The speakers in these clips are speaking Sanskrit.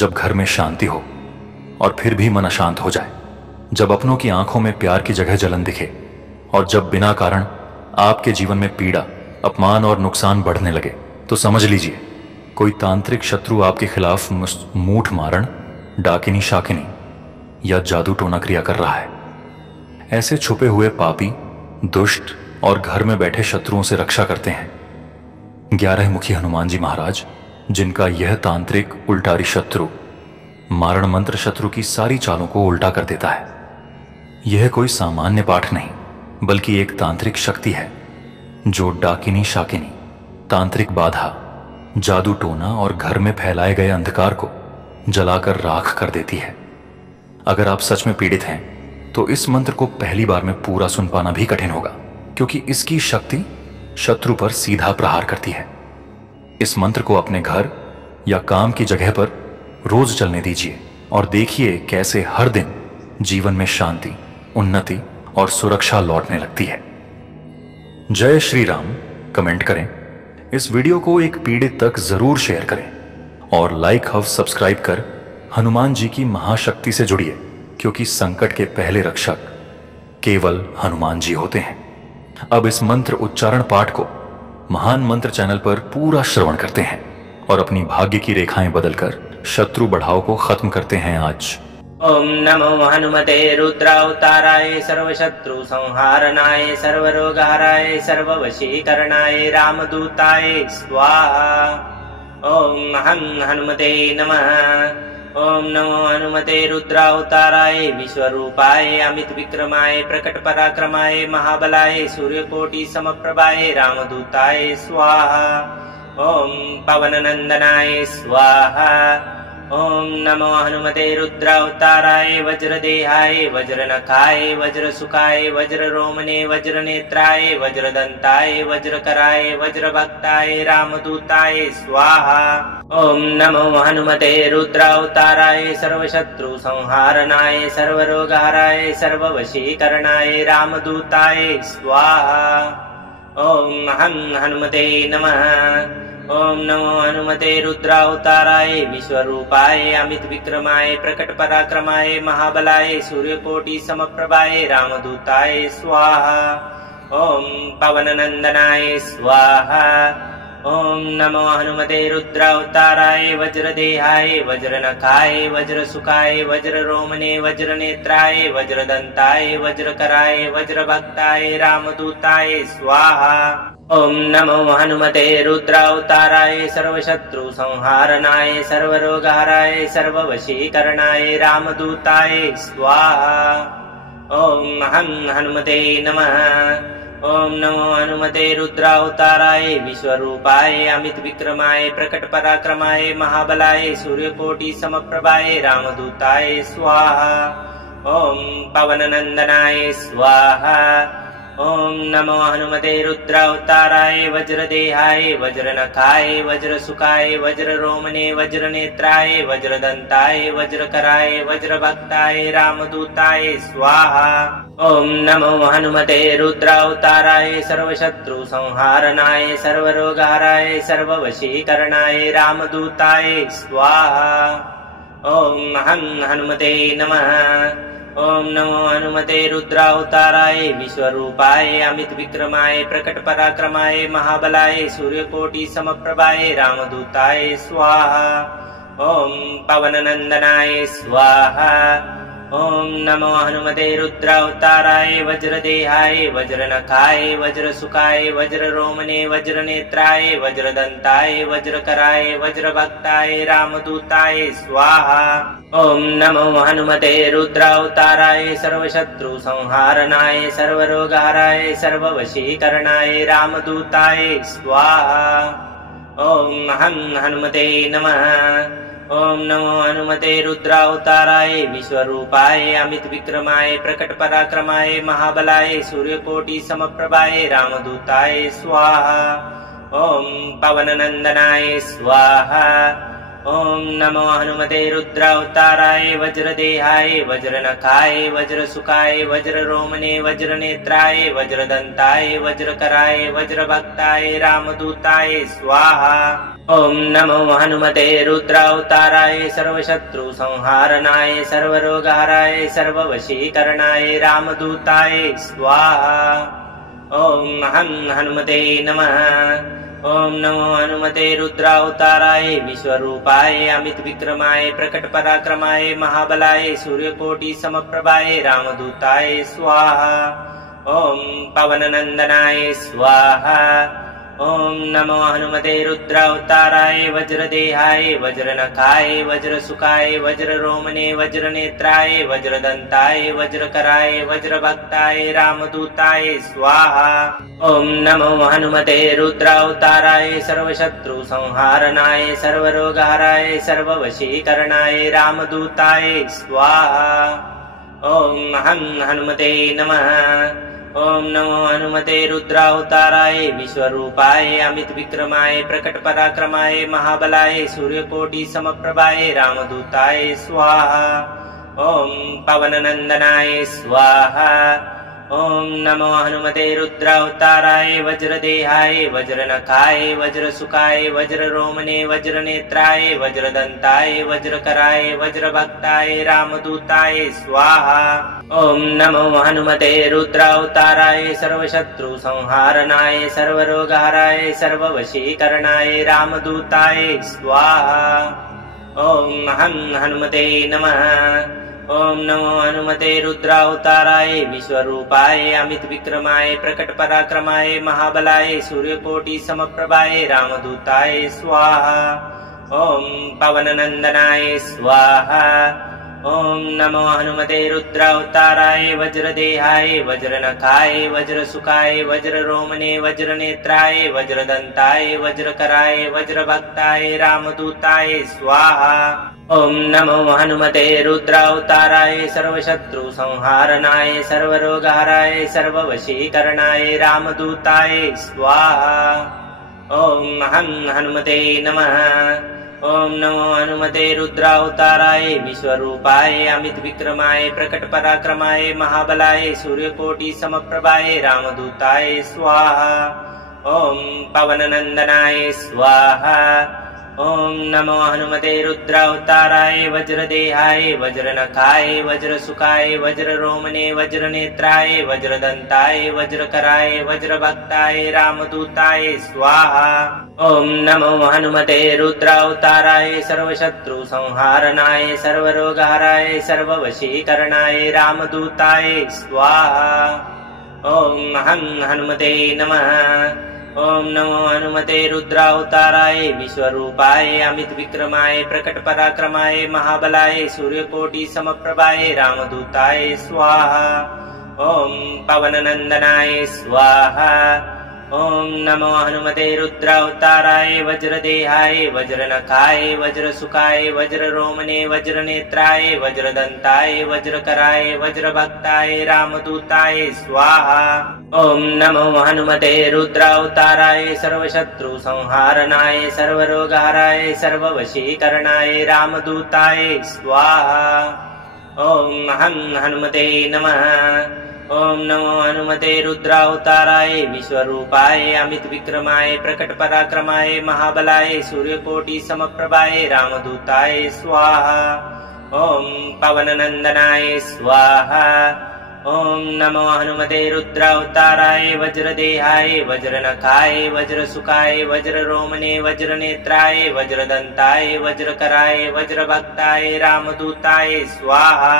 जब घर में शांति हो और फिर भी मन अशांत हो जाए, जब अपनों की आंखों में प्यार की जगह जलन दिखे और जब बिना कारण आपके जीवन में पीड़ा, अपमान और नुकसान बढ़ने लगे, तो समझ लीजिए कोई तांत्रिक शत्रु आपके खिलाफ मूठ मारण, डाकिनी शाकिनी या जादू टोना क्रिया कर रहा है। ऐसे छुपे हुए पापी, दुष्ट और घर में बैठे शत्रुओं से रक्षा करते हैं 11 मुखी हनुमान जी महाराज, जिनका यह तांत्रिक उल्टारी शत्रु मारण मंत्र शत्रु की सारी चालों को उल्टा कर देता है। यह कोई सामान्य पाठ नहीं, बल्कि एक तांत्रिक शक्ति है जो डाकिनी शाकिनी, तांत्रिक बाधा, जादू टोना और घर में फैलाए गए अंधकार को जलाकर राख कर देती है। अगर आप सच में पीड़ित हैं तो इस मंत्र को पहली बार में पूरा सुन पाना भी कठिन होगा, क्योंकि इसकी शक्ति शत्रु पर सीधा प्रहार करती है। इस मंत्र को अपने घर या काम की जगह पर रोज चलने दीजिए और देखिए कैसे हर दिन जीवन में शांति, उन्नति और सुरक्षा लौटने लगती है। जय श्री राम कमेंट करें, इस वीडियो को एक पीड़ित तक जरूर शेयर करें और लाइक और सब्सक्राइब कर हनुमान जी की महाशक्ति से जुड़िए, क्योंकि संकट के पहले रक्षक केवल हनुमान जी होते हैं। अब इस मंत्र उच्चारण पाठ को महान मंत्र चैनल पर पूरा श्रवण करते हैं और अपनी भाग्य की रेखाएं बदलकर शत्रु बढ़ाव को खत्म करते हैं आज। ओम नमो हनुमते रुद्रावताराय सर्वशत्रु संहारणाय सर्वरोगहराय सर्ववशीकरणाय रामदूताय स्वाहा। ओम हं हनुमते नमः। ओम नमो हनुमते रुद्रावताराय विश्वरूपाय अमित विक्रमाय प्रकट पराक्रमाय महाबलाय सूर्यकोटि समप्रभाय रामदूताय स्वाहा। ओम पवननंदनाय स्वाहा। ओम नमो हनुमते रुद्रावताराय वज्रदेहाय वज्रनखाय वज्रसुखाय वज्ररोमणे वज्रनेत्राय वज्रदंताय वज्रकराय वज्रभक्ताय रामदूताय स्वाहा। ओम नमो हनुमते रुद्रावताराय सर्वशत्रु संहारणाय सर्वरोगहराय सर्ववशीकरणाय रामदूताय स्वाहा। ओम हं हनुमते नमः। ओम नमो हनुमते रुद्रावताराय विश्वरूपाय अमित विक्रमाय प्रकट पराक्रमाय महाबलाय सूर्यकोटि समप्रभाय रामदूताय स्वाहा। ओम पवननंदनाय स्वाहा। ओम नमो हनुमते रुद्रावताराय वज्रदेहाय वज्रनखाय वज्रसुखाय वज्ररोमणे वज्रनेत्राय वज्रदंताय वज्रकराय वज्रभक्ताय रामदूताय स्वाहा। ओम नमो हनुमते रुद्रावताराय सर्वशत्रु संहारणाय सर्वरोगहराय सर्ववशीकरणाय रामदूताय स्वाहा। ओम हं हनुमते नमः। ओम नमो हनुमते रुद्रावताराय विश्वरूपाय अमित विक्रमाय प्रकट पराक्रमाय महाबलाय सूर्यकोटि समप्रभाय रामदूताय स्वाहा। ओम पवननंदनाय स्वाहा। ओम नमो हनुमते रुद्रावताराय वज्रदेहाय वज्रनखाय वज्रसुखाय वज्ररोमणे वज्रनेत्राय वज्रदंताय वज्रकराय वज्रभक्ताय रामदूताय स्वाहा। ओम नमो हनुमते रुद्रावताराय सर्वशत्रु संहारणाय सर्वरोगहराय सर्ववशीकरणाय रामदूताय स्वाहा। ओम हं हनुमते नमः। ओम नमो हनुमते रुद्रावताराय विश्वरूपाय अमित विक्रमाय प्रकट पराक्रमाय महाबलाय सूर्यकोटि समप्रभाय रामदूताय स्वाहा। ओम पवननंदनाय स्वाहा। ओम नमो हनुमते रुद्रावताराय वज्रदेहाय वज्रनखाय वज्रसुखाय वज्ररोमणे वज्रनेत्राय वज्रदंताय वज्रकराय वज्रभक्ताय रामदूताय स्वाहा। ओम नमो हनुमते रुद्रावताराय सर्वशत्रु संहारणाय सर्वरोगहराय सर्ववशीकरणाय रामदूताय स्वाहा। ओम हं हनुमते नमः। ओम नमो हनुमते रुद्रावताराय विश्वरूपाय अमित विक्रमाय प्रकट पराक्रमाय महाबलाय सूर्यकोटि समप्रभाय रामदूताय स्वाहा। ओम पवननंदनाय स्वाहा। ॐ नमो हनुमते रुद्रावताराय वज्रदेहाय वज्रनखाय वज्रसुखाय वज्ररोमणे वज्रनेत्राय वज्रदन्ताय वज्रकराय वज्रभक्ताय रामदूताय स्वाहा। ॐ नमो हनुमते रुद्रावताराय सर्वशत्रुसंहारणाय सर्वरोगहराय सर्ववशीकरणाय रामदूताय स्वाहा। ॐ हनुमते नमः। ॐ नमो हनुमते रुद्रावताराय विश्वरूपाय अमित विक्रमाय प्रकट पराक्रमाय महाबलाय सूर्यकोटि समप्रभाय रामदूताय स्वाहा। ॐ पवननंदनाय स्वाहा। ॐ नमो हनुमते रुद्रावताराय वज्रदेहाय वज्रनखाय वज्रसुखाय वज्ररोमणे वज्रनेत्राय वज्रदन्ताय वज्रकराय वज्रभक्ताय रामदूताय स्वाहा। ॐ नमो हनुमते रुद्रावताराय सर्वशत्रुसंहारणाय सर्वरोगहराय सर्ववशीकरणाय रामदूताय स्वाहा। ॐ हनुमते नमः। ॐ नमो हनुमते रुद्रावताराय विश्वरूपाय अमित विक्रमाय प्रकट पराक्रमाय महाबलाय सूर्यकोटि समप्रभाय रामदूताय स्वाहा। ॐ पवननंदनाय स्वाहा। ॐ नमो हनुमते रुद्रावताराय वज्रदेहाय वज्रनखाय वज्रसुखाय वज्ररोमणे वज्रनेत्राय वज्रदन्ताय वज्रकराय वज्रभक्ताय रामदूताय स्वाहा। ॐ नमो हनुमते रुद्रावताराय सर्वशत्रुसंहारणाय सर्वरोगहराय सर्ववशीकरणाय रामदूताय स्वाहा। ॐ हनुमते नमः। ॐ नमो हनुमते रुद्रावताराय विश्वरूपाय अमित विक्रमाय प्रकट पराक्रमाय महाबलाय सूर्यकोटि समप्रभाय रामदूताय स्वाहा। ॐ पवननंदनाय स्वाहा। ॐ नमो हनुमते रुद्रावताराय वज्रदेहाय वज्रनखाय वज्रसुखाय वज्ररोमणे वज्रनेत्राय वज्रदन्ताय वज्रकराय वज्रभक्ताय रामदूताय स्वाहा। ॐ नमो हनुमते रुद्रावताराय सर्वशत्रुसंहारणाय सर्वरोगहराय सर्ववशीकरणाय रामदूताय स्वाहा। ॐ हनुमते नमः। ॐ नमो हनुमते रुद्रावताराय विश्वरूपाय अमित विक्रमाय प्रकट पराक्रमाय महाबलाय सूर्यकोटि समप्रभाय रामदूताय स्वाहा। ॐ पवननंदनाय स्वाहा। ॐ नमो हनुमते रुद्रावताराय वज्रदेहाय वज्रनखाय वज्रसुखाय वज्ररोमणे वज्रनेत्राय वज्रदन्ताय वज्रकराय वज्रभक्ताय रामदूताय स्वाहा। ॐ नमो हनुमते रुद्रावताराय सर्वशत्रुसंहारणाय सर्वरोगहराय सर्ववशीकरणाय रामदूताय स्वाहा। ॐ हनुमते नमः। ॐ नमो हनुमते रुद्रावताराय विश्वरूपाय अमित विक्रमाय प्रकट पराक्रमाय महाबलाय सूर्यकोटि समप्रभाय रामदूताय स्वाहा। ॐ पवननंदनाय स्वाहा। ॐ नमो हनुमते रुद्रावताराय वज्रदेहाय वज्रनखाय वज्रसुखाय वज्ररोमणे वज्रनेत्राय वज्रदन्ताय वज्रकराय वज्रभक्ताय रामदूताय स्वाहा। ॐ नमो हनुमते रुद्रावताराय सर्वशत्रुसंहारणाय सर्वरोगहराय सर्ववशीकरणाय रामदूताय स्वाहा। ॐ हनुमते नमः। ॐ नमो हनुमते रुद्रावताराय विश्वरूपाय अमित विक्रमाय प्रकट पराक्रमाय महाबलाय सूर्यकोटि समप्रभाय रामदूताय स्वाहा। ॐ पवननंदनाय स्वाहा। ॐ नमो हनुमते रुद्रावताराय वज्रदेहाय वज्रनखाय वज्रसुखाय वज्ररोमणे वज्रनेत्राय वज्रदन्ताय वज्रकराय वज्रभक्ताय रामदूताय स्वाहा।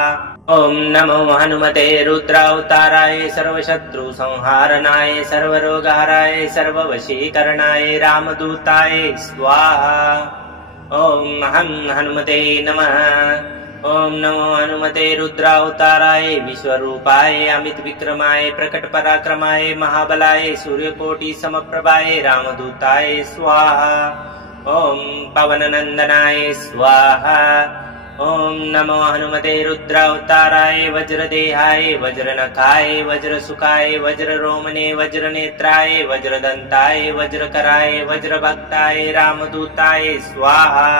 ॐ नमो हनुमते रुद्रावताराय सर्वशत्रुसंहारणाय सर्वरोगहराय सर्ववशीकरणाय रामदूताय स्वाहा। ॐ हनुमते नमः। ॐ नमो हनुमते रुद्रावताराय विश्वरूपाय अमित विक्रमाय प्रकट पराक्रमाय महाबलाय सूर्यकोटि समप्रभाय रामदूताय स्वाहा। ॐ पवननंदनाय स्वाहा। ॐ नमो हनुमते रुद्रावताराय वज्रदेहाय वज्रनखाय वज्रसुखाय वज्ररोमणे वज्रनेत्राय वज्रदन्ताय वज्रकराय वज्रभक्ताय रामदूताय स्वाहा।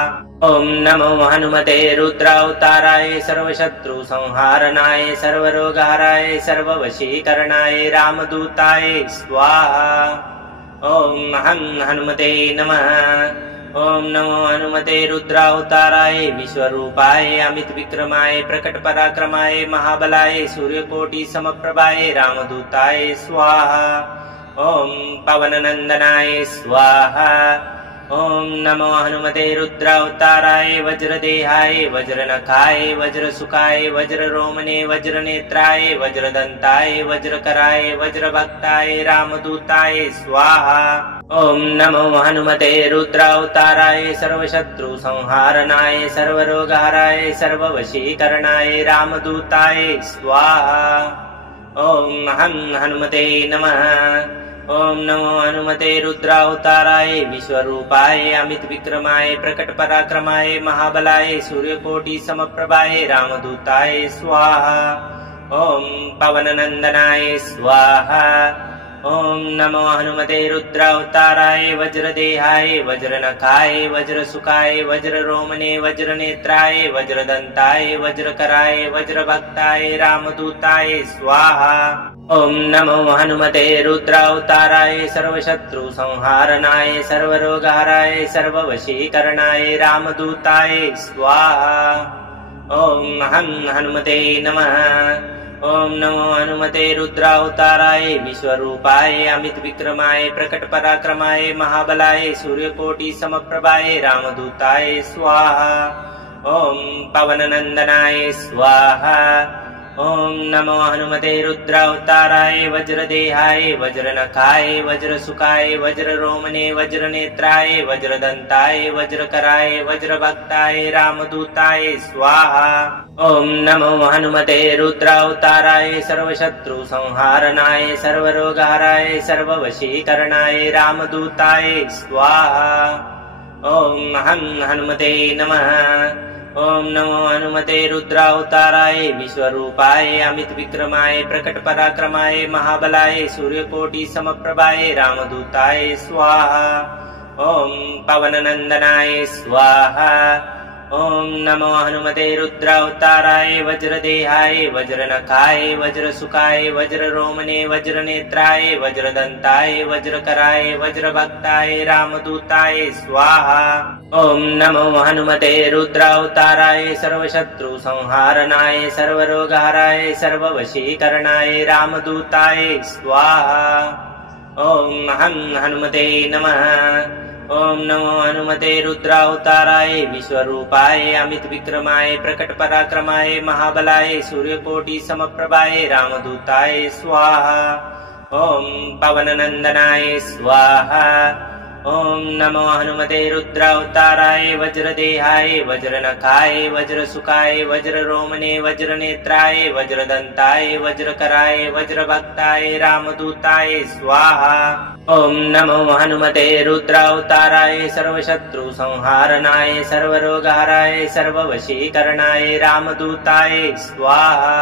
ॐ नमो हनुमते रुद्रावताराय सर्वशत्रु संहारणाय सर्वरोगहराय सर्ववशीकरणाय रामदूताय स्वाहा। ॐ हनुमते नमः। ॐ नमो हनुमते रुद्रावताराय विश्वरूपाय अमित विक्रमाय प्रकट पराक्रमाय महाबलाय सूर्यकोटि समप्रभाय रामदूताय स्वाहा। ॐ पवननंदनाय स्वाहा। ॐ नमो हनुमते रुद्रावताराय वज्रदेहाय वज्रनखाय वज्रसुखाय वज्ररोमणे वज्रनेत्राय वज्रदंताय वज्रकराय वज्रभक्ताय रामदूताय स्वाहा। ॐ नमो हनुमते रुद्रावताराय सर्वशत्रु संहारणाय सर्वरोगहराय सर्ववशीकरणाय रामदूताय स्वाहा। ॐ हनुमते नमः। ॐ नमो हनुमते रुद्रावताराय विश्वरूपाय अमित विक्रमाय प्रकट पराक्रमाय महाबलाय सूर्यकोटि समप्रभाय रामदूताय स्वाहा। ॐ पवननंदनाय स्वाहा। ॐ नमो हनुमते रुद्रावताराय वज्रदेहाय वज्रनखाय वज्रसुखाय वज्ररोमणे वज्रनेत्राय वज्रदंताय वज्रकराय वज्रभक्ताय रामदूताय स्वाहा। ॐ नमो हनुमते रुद्रावताराय सर्वशत्रु संहारणाय सर्वरोगहराय सर्ववशीकरणाय रामदूताय स्वाहा। ॐ हनुमते नमः। ॐ नमो हनुमते रुद्रावताराय विश्वरूपाय अमित विक्रमाय प्रकट पराक्रमाय महाबलाय सूर्यकोटि समप्रभाय रामदूताय स्वाहा। ॐ पवननंदनाय स्वाहा। ॐ नमो हनुमते रुद्रावताराय वज्रदेहाय वज्रनखाय वज्रसुखाय वज्ररोमणे वज्रनेत्राय वज्रदंताय वज्रकराय वज्रभक्ताय रामदूताय स्वाहा। ॐ नमो हनुमते रुद्रावताराय सर्वशत्रु संहारणाय सर्वरोगहराय सर्ववशीकरणाय रामदूताय स्वाहा। ॐ हनुमते नमः। ॐ नमो हनुमते रुद्रावताराय विश्वरूपाय अमित विक्रमाय प्रकट पराक्रमाय महाबलाय सूर्यकोटि समप्रभाय रामदूताय स्वाहा। ॐ पवननंदनाय स्वाहा। ॐ नमो हनुमते रुद्रावताराय वज्रदेहाय वज्रनखाय वज्रसुखाय वज्ररोमणे वज्रनेत्राय वज्रदंताय वज्रकराय वज्रभक्ताय रामदूताय स्वाहा। ॐ नमो हनुमते रुद्रावताराय सर्वशत्रु संहारणाय सर्वरोगहराय सर्ववशीकरणाय रामदूताय स्वाहा। ॐ हनुमते नमः। ॐ नमो हनुमते रुद्रावताराय विश्वरूपाय अमित विक्रमाय प्रकट पराक्रमाय महाबलाय सूर्यकोटि समप्रभाय रामदूताय स्वाहा। ॐ पवननंदनाय स्वाहा। ॐ नमो हनुमते रुद्रावताराय वज्रदेहाय वज्रनखाय वज्रसुखाय वज्ररोमणे वज्रनेत्राय वज्रदंताय वज्रकराय वज्रभक्ताय रामदूताय स्वाहा। ॐ नमो हनुमते रुद्रावताराय सर्वशत्रु संहारणाय सर्वरोगहराय सर्ववशीकरणाय रामदूताय स्वाहा।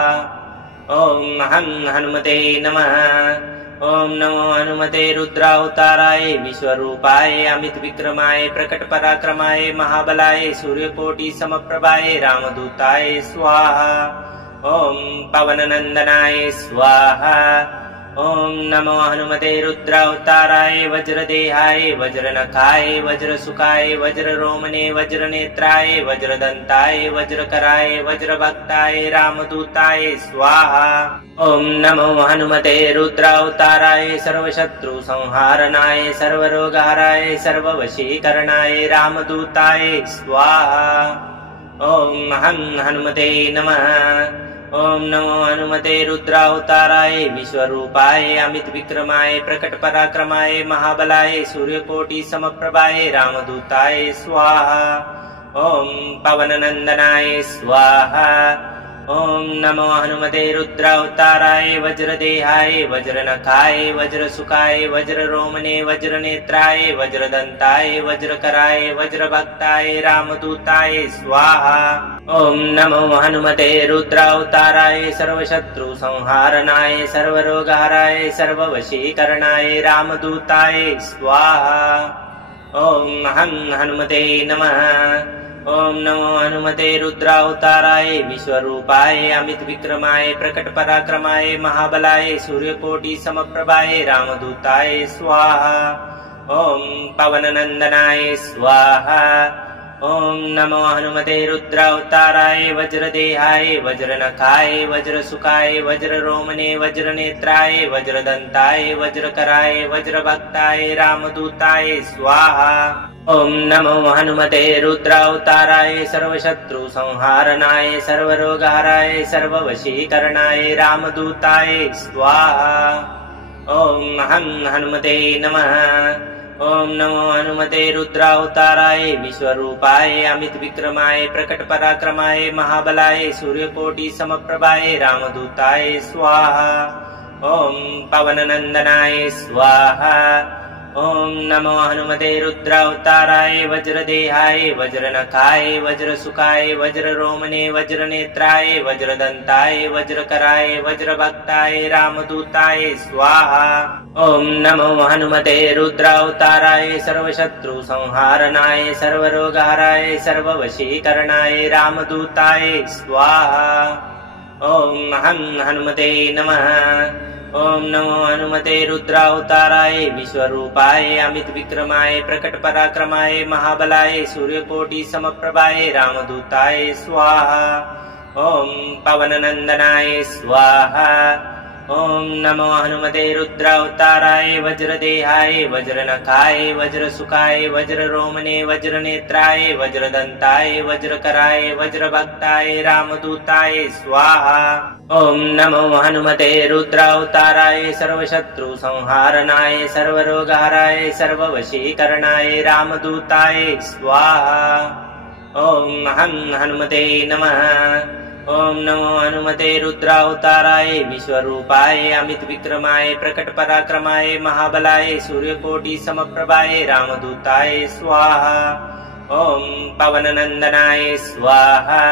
ॐ हनुमते नमः। ॐ नमो हनुमते रुद्रावताराय विश्वरूपाय अमित विक्रमाय प्रकट पराक्रमाय महाबलाय सूर्यकोटि समप्रभाय रामदूताय स्वाहा। ॐ पवननंदनाय स्वाहा। ॐ नमो हनुमते रुद्रावताराय वज्रदेहाय वज्रनखाय वज्रसुखाय वज्ररोमणे वज्रनेत्राय वज्रदंताय वज्रकराय वज्रभक्ताय रामदूताय स्वाहा। ॐ नमो हनुमते रुद्रावताराय सर्वशत्रु संहारणाय सर्वरोगहराय सर्ववशीकरणाय रामदूताय स्वाहा। ॐ हनुमते नमः। ॐ नमो हनुमते रुद्रावताराय विश्वरूपाय अमित विक्रमाय प्रकट पराक्रमाय महाबलाय सूर्यकोटि समप्रभाय रामदूताय स्वाहा। ॐ पवननंदनाय स्वाहा। ॐ नमो हनुमते रुद्रावताराय वज्रदेहाय वज्रनखाय वज्रसुखाय वज्ररोमणे वज्रनेत्राय वज्रदंताय वज्रकराय वज्रभक्ताय रामदूताय स्वाहा। ॐ नमो हनुमते रुद्रावताराय सर्वशत्रु संहारणाय सर्वरोगहराय सर्ववशीकरणाय रामदूताय स्वाहा। ॐ हनुमते नमः। ओम नमो हनुमते रुद्रावताराय विश्वरूपाय अमित विक्रमाय प्रकट पराक्रमाय महाबलाय सूर्यकोटि समप्रभाय रामदूताय स्वाहा। ओम पवननंदनाय स्वाहा। ओम नमो हनुमते रुद्रावताराय वज्रदेहाय वज्रनखाय वज्रसुखाय वज्ररोमणे वज्रनेत्राय वज्रदंताय वज्रकराय वज्रभक्ताय रामदूताय स्वाहा। ओम नमो हनुमते रुद्रावताराय सर्वशत्रु संहारणाय सर्वरोगहराय सर्ववशीकरणाय रामदूताय स्वाहा। ओम हनुमते नमः। ओम नमो हनुमते रुद्रावताराय विश्वरूपाय अमित विक्रमाय प्रकट पराक्रमाय महाबलाय सूर्यकोटि समप्रभाय रामदूताय स्वाहा। ओम पवननंदनाय स्वाहा। ओम नमो हनुमते रुद्रावताराय वज्रदेहाय वज्रनखाय वज्रसुखाय वज्ररोमणे वज्रनेत्राय वज्रदंताय वज्रकराय वज्रभक्ताय रामदूताय स्वाहा। ओम नमो हनुमते रुद्रावताराय सर्वशत्रु संहारणाय सर्वरोगहराय सर्ववशीकरणाय रामदूताय स्वाहा। ओम हनुमते नमः। ओम नमो हनुमते रुद्रावताराय विश्वरूपाय अमित विक्रमाय प्रकट पराक्रमाय महाबलाय सूर्यकोटि समप्रभाय रामदूताय स्वाहा। ओम पवननंदनाय स्वाहा। ओम नमो हनुमते रुद्रावताराय वज्रदेहाय वज्रनखाय वज्रसुखाय वज्ररोमणे वज्रनेत्राय वज्रदंताय वज्रकराय वज्रभक्ताय रामदूताय स्वाहा। ओम नमो हनुमते रुद्रावताराय सर्वशत्रु संहारणाय सर्वरोगहराय सर्ववशीकरणाय रामदूताय स्वाहा। ओम हनुमते नमः। ओम नमो हनुमते रुद्रावताराय विश्वरूपाय अमित विक्रमाय प्रकट पराक्रमाय महाबलाय सूर्यकोटि समप्रभाय रामदूताय स्वाहा। ओम पवननंदनाय स्वाहा।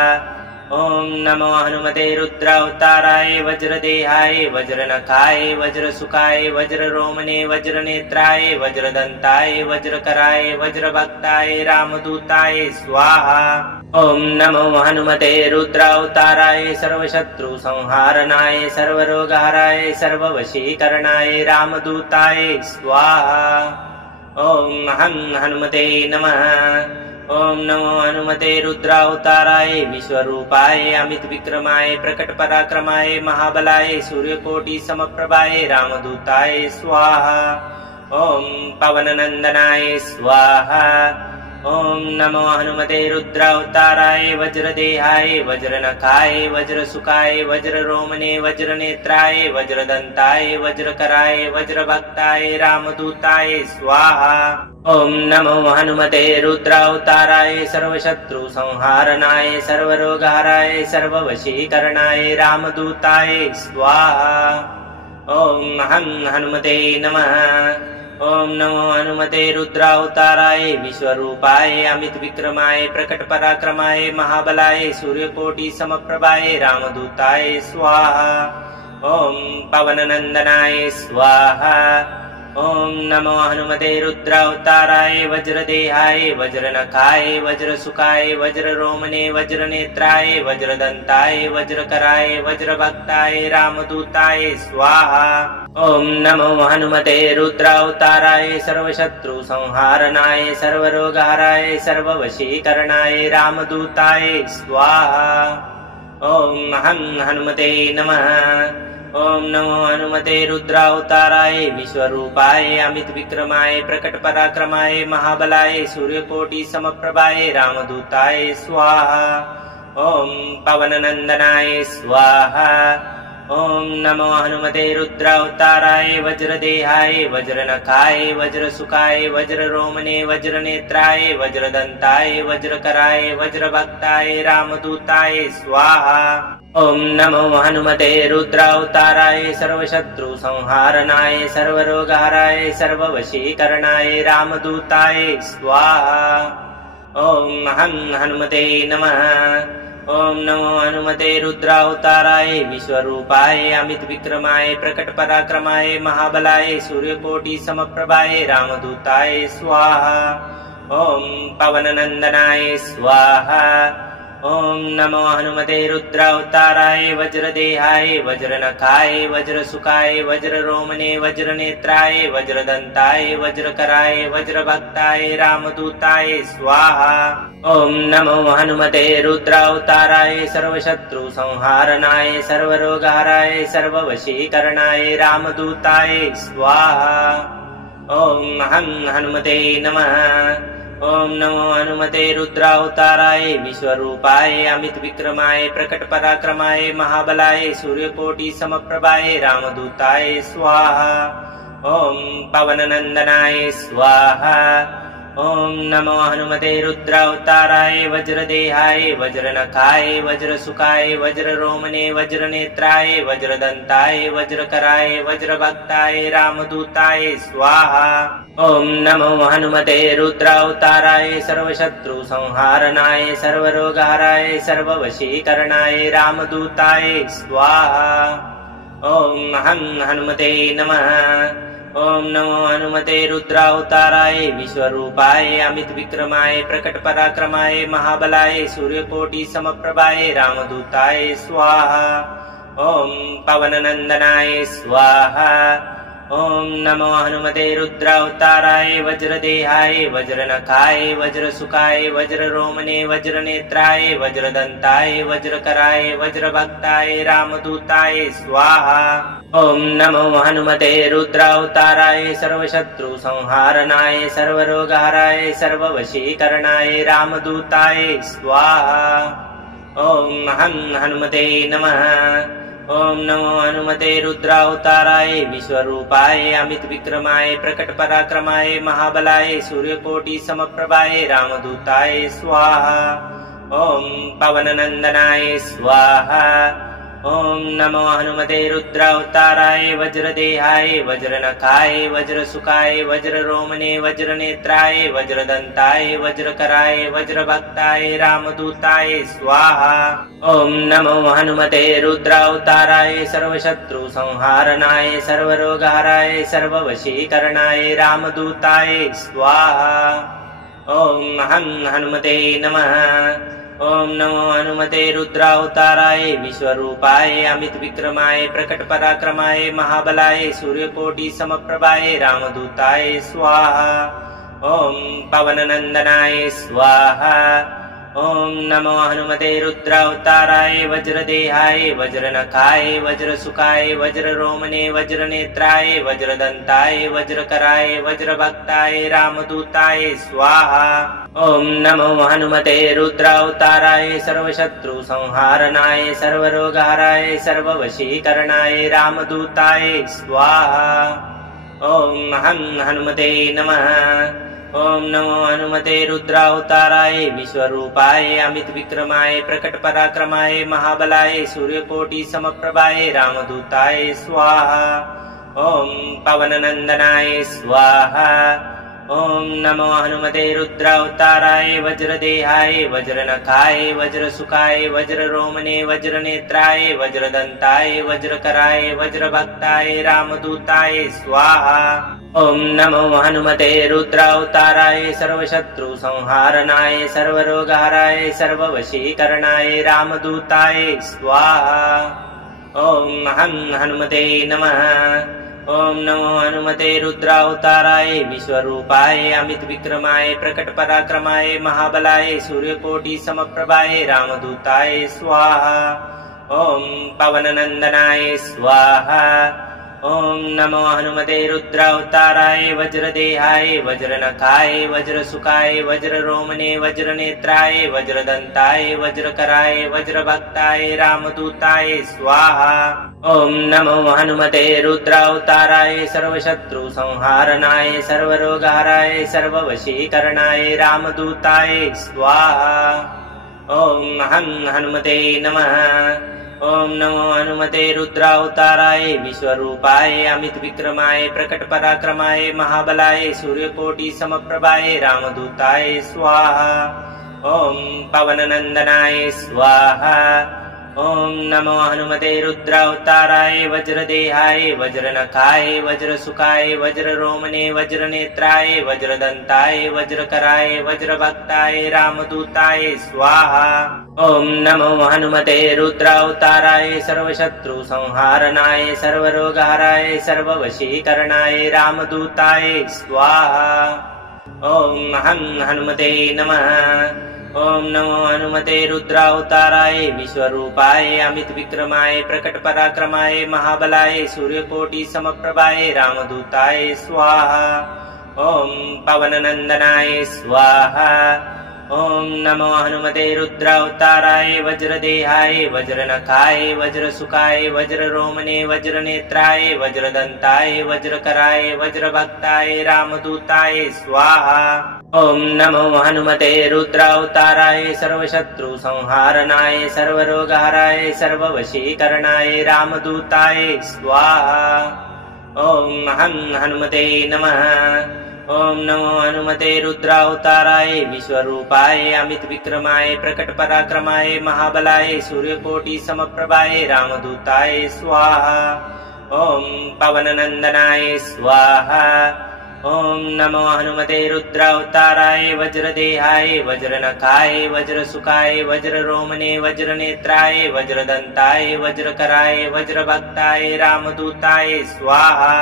ओम नमो हनुमते रुद्रावताराय वज्रदेहाय वज्रनखाय वज्रसुखाय वज्ररोमणे वज्रनेत्राय वज्रदंताय वज्रकराय वज्रभक्ताय रामदूताय स्वाहा। ओम नमो हनुमते रुद्रावताराय सर्वशत्रु संहारणाय सर्वरोगहराय सर्ववशीकरणाय रामदूताय स्वाहा। ओम हनुमते नमः। ओम नमो हनुमते रुद्रावताराय विश्वरूपाय अमित विक्रमाय प्रकट पराक्रमाय महाबलाय सूर्यकोटि समप्रभाय रामदूताय स्वाहा। ओम पवननंदनाय स्वाहा। ओम नमो हनुमते रुद्रावताराय वज्रदेहाय वज्रनखाय वज्रसुखाय वज्ररोमणे वज्रनेत्राय वज्रदंताय वज्रकराय वज्रभक्ताय रामदूताय स्वाहा। ओम नमो हनुमते रुद्रावताराय सर्वशत्रु संहारणाय सर्वरोगहराय सर्ववशीकरणाय रामदूताय स्वाहा। ओम हनुमते नमः। ओम नमो हनुमते रुद्रावताराय विश्वरूपाय अमित विक्रमाय प्रकट पराक्रमाय महाबलाय सूर्यकोटि समप्रभाय रामदूताय स्वाहा। ओम पवननंदनाय स्वाहा। ओम नमो हनुमते रुद्रावताराय वज्रदेहाय वज्रनखाय वज्रसुखाय वज्ररोमणे वज्रनेत्राय वज्रदंताय वज्रकराय वज्रभक्ताय रामदूताय स्वाहा। ओम नमो हनुमते रुद्रावताराय सर्वशत्रु संहारणाय सर्वरोगहराय सर्ववशीकरणाय रामदूताय स्वाहा। ओम हनुमते नमः। ओम नमो हनुमते रुद्रावताराय विश्वरूपाय अमित विक्रमाय प्रकट पराक्रमाय महाबलाय सूर्यकोटि समप्रभाय रामदूताय स्वाहा। ओम पवननंदनाय स्वाहा। ओम नमो हनुमते रुद्रावताराय वज्रदेहाय वज्रनखाय वज्रसुखाय वज्ररोमणे वज्रनेत्राय वज्रदंताय वज्रकराय वज्रभक्ताय रामदूताय स्वाहा। ओम नमो हनुमते रुद्रावताराय सर्वशत्रु संहारणाय सर्वरोगहराय सर्ववशीकरणाय रामदूताय स्वाहा। ओम हनुमते नमः। ओम नमो हनुमते रुद्रावताराय विश्वरूपाय अमित विक्रमाय प्रकट पराक्रमाय महाबलाय सूर्यकोटि समप्रभाय रामदूताय स्वाहा। ॐ पवननन्दनाय स्वाहा। ॐ नमो हनुमते रुद्रावताराय वज्रदेहाय वज्रनखाय वज्रसुखाय वज्ररोमणे वज्रनेत्राय वज्रदन्ताय वज्रकराय वज्रभक्ताय रामदूताय स्वाहा। ॐ नमो हनुमते रुद्रावताराय सर्वशत्रुसंहारणाय सर्वरोगहराय सर्ववशीकरणाय रामदूताय स्वाहा। ॐ हनुमते नमः। ॐ नमो हनुमते रुद्रावताराय विश्वरूपाय अमित विक्रमाय प्रकट पराक्रमाय महाबलाय सूर्यकोटि समप्रभाय रामदूताय स्वाहा। ॐ पवननन्दनाय स्वाहा। ॐ नमो हनुमते रुद्रावताराय वज्रदेहाय वज्रनखाय वज्रसुखाय वज्ररोमणे वज्रनेत्राय वज्रदन्ताय वज्रकराय वज्रभक्ताय रामदूताय स्वाहा। ॐ नमो हनुमते रुद्रावताराय सर्वशत्रुसंहारणाय सर्वरोगहराय सर्ववशीकरणाय रामदूताय स्वाहा। ॐ हनुमते नमः। ॐ नमो हनुमते रुद्रावताराय विश्वरूपाय अमित विक्रमाय प्रकट पराक्रमाय महाबलाय सूर्यकोटि समप्रभाय रामदूताय स्वाहा। ॐ पवननन्दनाय स्वाहा। ॐ नमो हनुमते रुद्रावताराय वज्रदेहाय वज्रनखाय वज्रसुखाय वज्ररोमणे वज्रनेत्राय वज्रदन्ताय वज्रकराय वज्रभक्ताय रामदूताय स्वाहा। ॐ नमो हनुमते रुद्रावताराय सर्वशत्रुसंहारणाय सर्वरोगहराय सर्ववशीकरणाय रामदूताय स्वाहा। ॐ हनुमते नमः। ॐ नमो हनुमते रुद्रावताराय विश्वरूपाय अमित विक्रमाय प्रकट पराक्रमाय महाबलाय सूर्यकोटि समप्रभाय रामदूताय स्वाहा। ॐ पवननन्दनाय स्वाहा। ॐ नमो हनुमते रुद्रावताराय वज्रदेहाय वज्रनखाय वज्रसुखाय वज्ररोमणे वज्रनेत्राय वज्रदन्ताय वज्रकराय वज्रभक्ताय रामदूताय स्वाहा। ॐ नमो हनुमते रुद्रावताराय सर्वशत्रुसंहारणाय सर्वरोगहराय सर्ववशीकरणाय रामदूताय स्वाहा। ॐ हनुमते नमः। ॐ नमो हनुमते रुद्रावताराय विश्वरूपाय अमित विक्रमाय प्रकट पराक्रमाय महाबलाय सूर्यकोटि समप्रभाय रामदूताय स्वाहा। ॐ पवननन्दनाय स्वाहा। ॐ नमो हनुमते रुद्रावताराय वज्रदेहाय वज्रनखाय वज्रसुखाय वज्ररोमणे वज्रनेत्राय वज्रदन्ताय वज्रकराय वज्रभक्ताय रामदूताय स्वाहा। ॐ नमो हनुमते रुद्रावताराय सर्वशत्रुसंहारणाय सर्वरोगहराय सर्ववशीकरणाय रामदूताय स्वाहा। ॐ हनुमते नमः। ॐ नमो हनुमते रुद्रावताराय विश्वरूपाय अमित विक्रमाय प्रकट पराक्रमाय महाबलाय सूर्यकोटि समप्रभाय रामदूताय स्वाहा। ॐ पवननन्दनाय स्वाहा। ॐ नमो हनुमते रुद्रावताराय वज्रदेहाय वज्रनखाय वज्रसुखाय वज्ररोमणे वज्रनेत्राय वज्रदन्ताय वज्रकराय वज्रभक्ताय रामदूताय स्वाहा। ॐ नमो हनुमते रुद्रावताराय सर्वशत्रुसंहारणाय सर्वरोगहराय सर्ववशीकरणाय रामदूताय स्वाहा। ॐ हनुमते नमः। ॐ नमो हनुमते रुद्रावताराय विश्वरूपाय अमित विक्रमाय प्रकट पराक्रमाय महाबलाय सूर्यकोटि समप्रभाय रामदूताय स्वाहा। ॐ पवननन्दनाय स्वाहा। ॐ नमो हनुमते रुद्रावताराय वज्रदेहाय वज्रनखाय वज्रसुखाय वज्ररोमणे वज्रनेत्राय वज्रदन्ताय वज्रकराय वज्रभक्ताय रामदूताय स्वाहा। ॐ नमो हनुमते रुद्रावताराय सर्वशत्रुसंहारणाय सर्वरोगहराय सर्ववशीकरणाय रामदूताय स्वाहा। ॐ हनुमते नमः। ॐ नमो हनुमते रुद्रावताराय विश्वरूपाय अमित विक्रमाय प्रकट पराक्रमाय महाबलाय सूर्यकोटि समप्रभाय रामदूताय स्वाहा। ॐ पवननन्दनाय स्वाहा। ॐ नमो हनुमते रुद्रावताराय वज्रदेहाय वज्रनखाय वज्रसुखाय वज्ररोमणे वज्रनेत्राय वज्रदन्ताय वज्रकराय वज्रभक्ताय रामदूताय स्वाहा। ॐ नमो हनुमते रुद्रावताराय सर्वशत्रुसंहारणाय सर्वरोगहराय सर्ववशीकरणाय रामदूताय स्वाहा। ॐ हनुमते नमः। ॐ नमो हनुमते रुद्रावताराय विश्वरूपाय अमित विक्रमाय प्रकट पराक्रमाय महाबलाय सूर्यकोटि समप्रभाय रामदूताय स्वाहा। ॐ पवननंदनाय स्वाहा। ॐ नमो हनुमते रुद्रावताराय वज्रदेहाय वज्रनखाय वज्रसुखाय वज्ररोमणे वज्रनेत्राय वज्रदन्ताय वज्रकराय वज्रभक्ताय रामदूताय स्वाहा। ॐ नमो हनुमते रुद्रावताराय सर्वशत्रुसंहारणाय सर्वरोगहराय सर्ववशीकरणाय रामदूताय स्वाहा। ॐ हनुमते नमः। ॐ नमो हनुमते रुद्रावताराय विश्वरूपाय अमित विक्रमाय प्रकट पराक्रमाय महाबलाय सूर्यकोटि समप्रभाय रामदूताय स्वाहा। ॐ पवननंदनाय स्वाहा। ॐ नमो हनुमते रुद्रावताराय वज्रदेहाय वज्रनखाय वज्रसुखाय वज्ररोमणे वज्रनेत्राय वज्रदन्ताय वज्रकराय वज्रभक्ताय रामदूताय स्वाहा।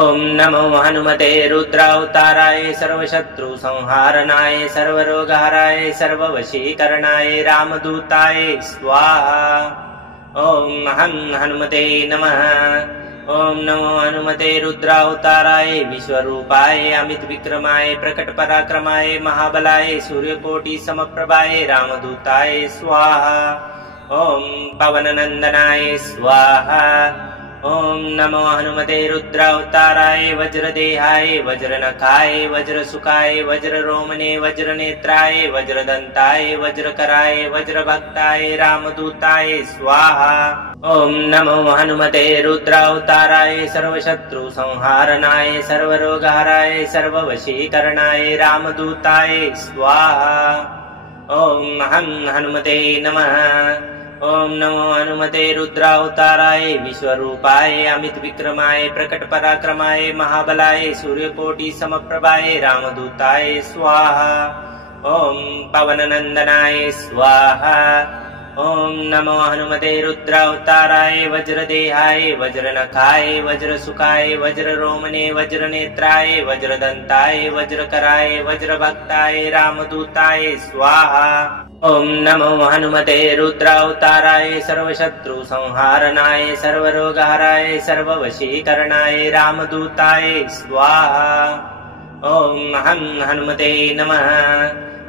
ॐ नमो हनुमते रुद्रावताराय सर्वशत्रुसंहारणाय सर्वरोगहराय सर्ववशीकरणाय रामदूताय स्वाहा। ॐ हनुमते नमः। ॐ नमो हनुमते रुद्रावताराय विश्वरूपाय अमित विक्रमाय प्रकट पराक्रमाय महाबलाय सूर्यकोटि समप्रभाय रामदूताय स्वाहा। ॐ पवननंदनाय स्वाहा। ॐ नमो हनुमते रुद्रावताराय वज्रदेहाय वज्रनखाय वज्रसुखाय वज्ररोमणे वज्रनेत्राय वज्रदन्ताय वज्रकराय वज्रभक्ताय रामदूताय स्वाहा। ॐ नमो हनुमते रुद्रावताराय सर्वशत्रुसंहारणाय सर्वरोगहराय सर्ववशीकरणाय रामदूताय स्वाहा। ॐ हनुमते नमः। ॐ नमो हनुमते रुद्रावताराय विश्वरूपाय अमित विक्रमाय प्रकट पराक्रमाय महाबलाय सूर्यकोटि समप्रभाय रामदूताय स्वाहा। ॐ पवननंदनाय स्वाहा। ॐ नमो हनुमते रुद्रावताराय वज्रदेहाय वज्रनखाय वज्रसुखाय वज्ररोमणे वज्रनेत्राय वज्रदन्ताय वज्रकराय वज्रभक्ताय रामदूताय स्वाहा। ॐ नमो हनुमते रुद्रावताराय सर्वशत्रुसंहारणाय सर्वरोगहराय सर्ववशीकरणाय रामदूताय स्वाहा। ॐ हनुमते नमः।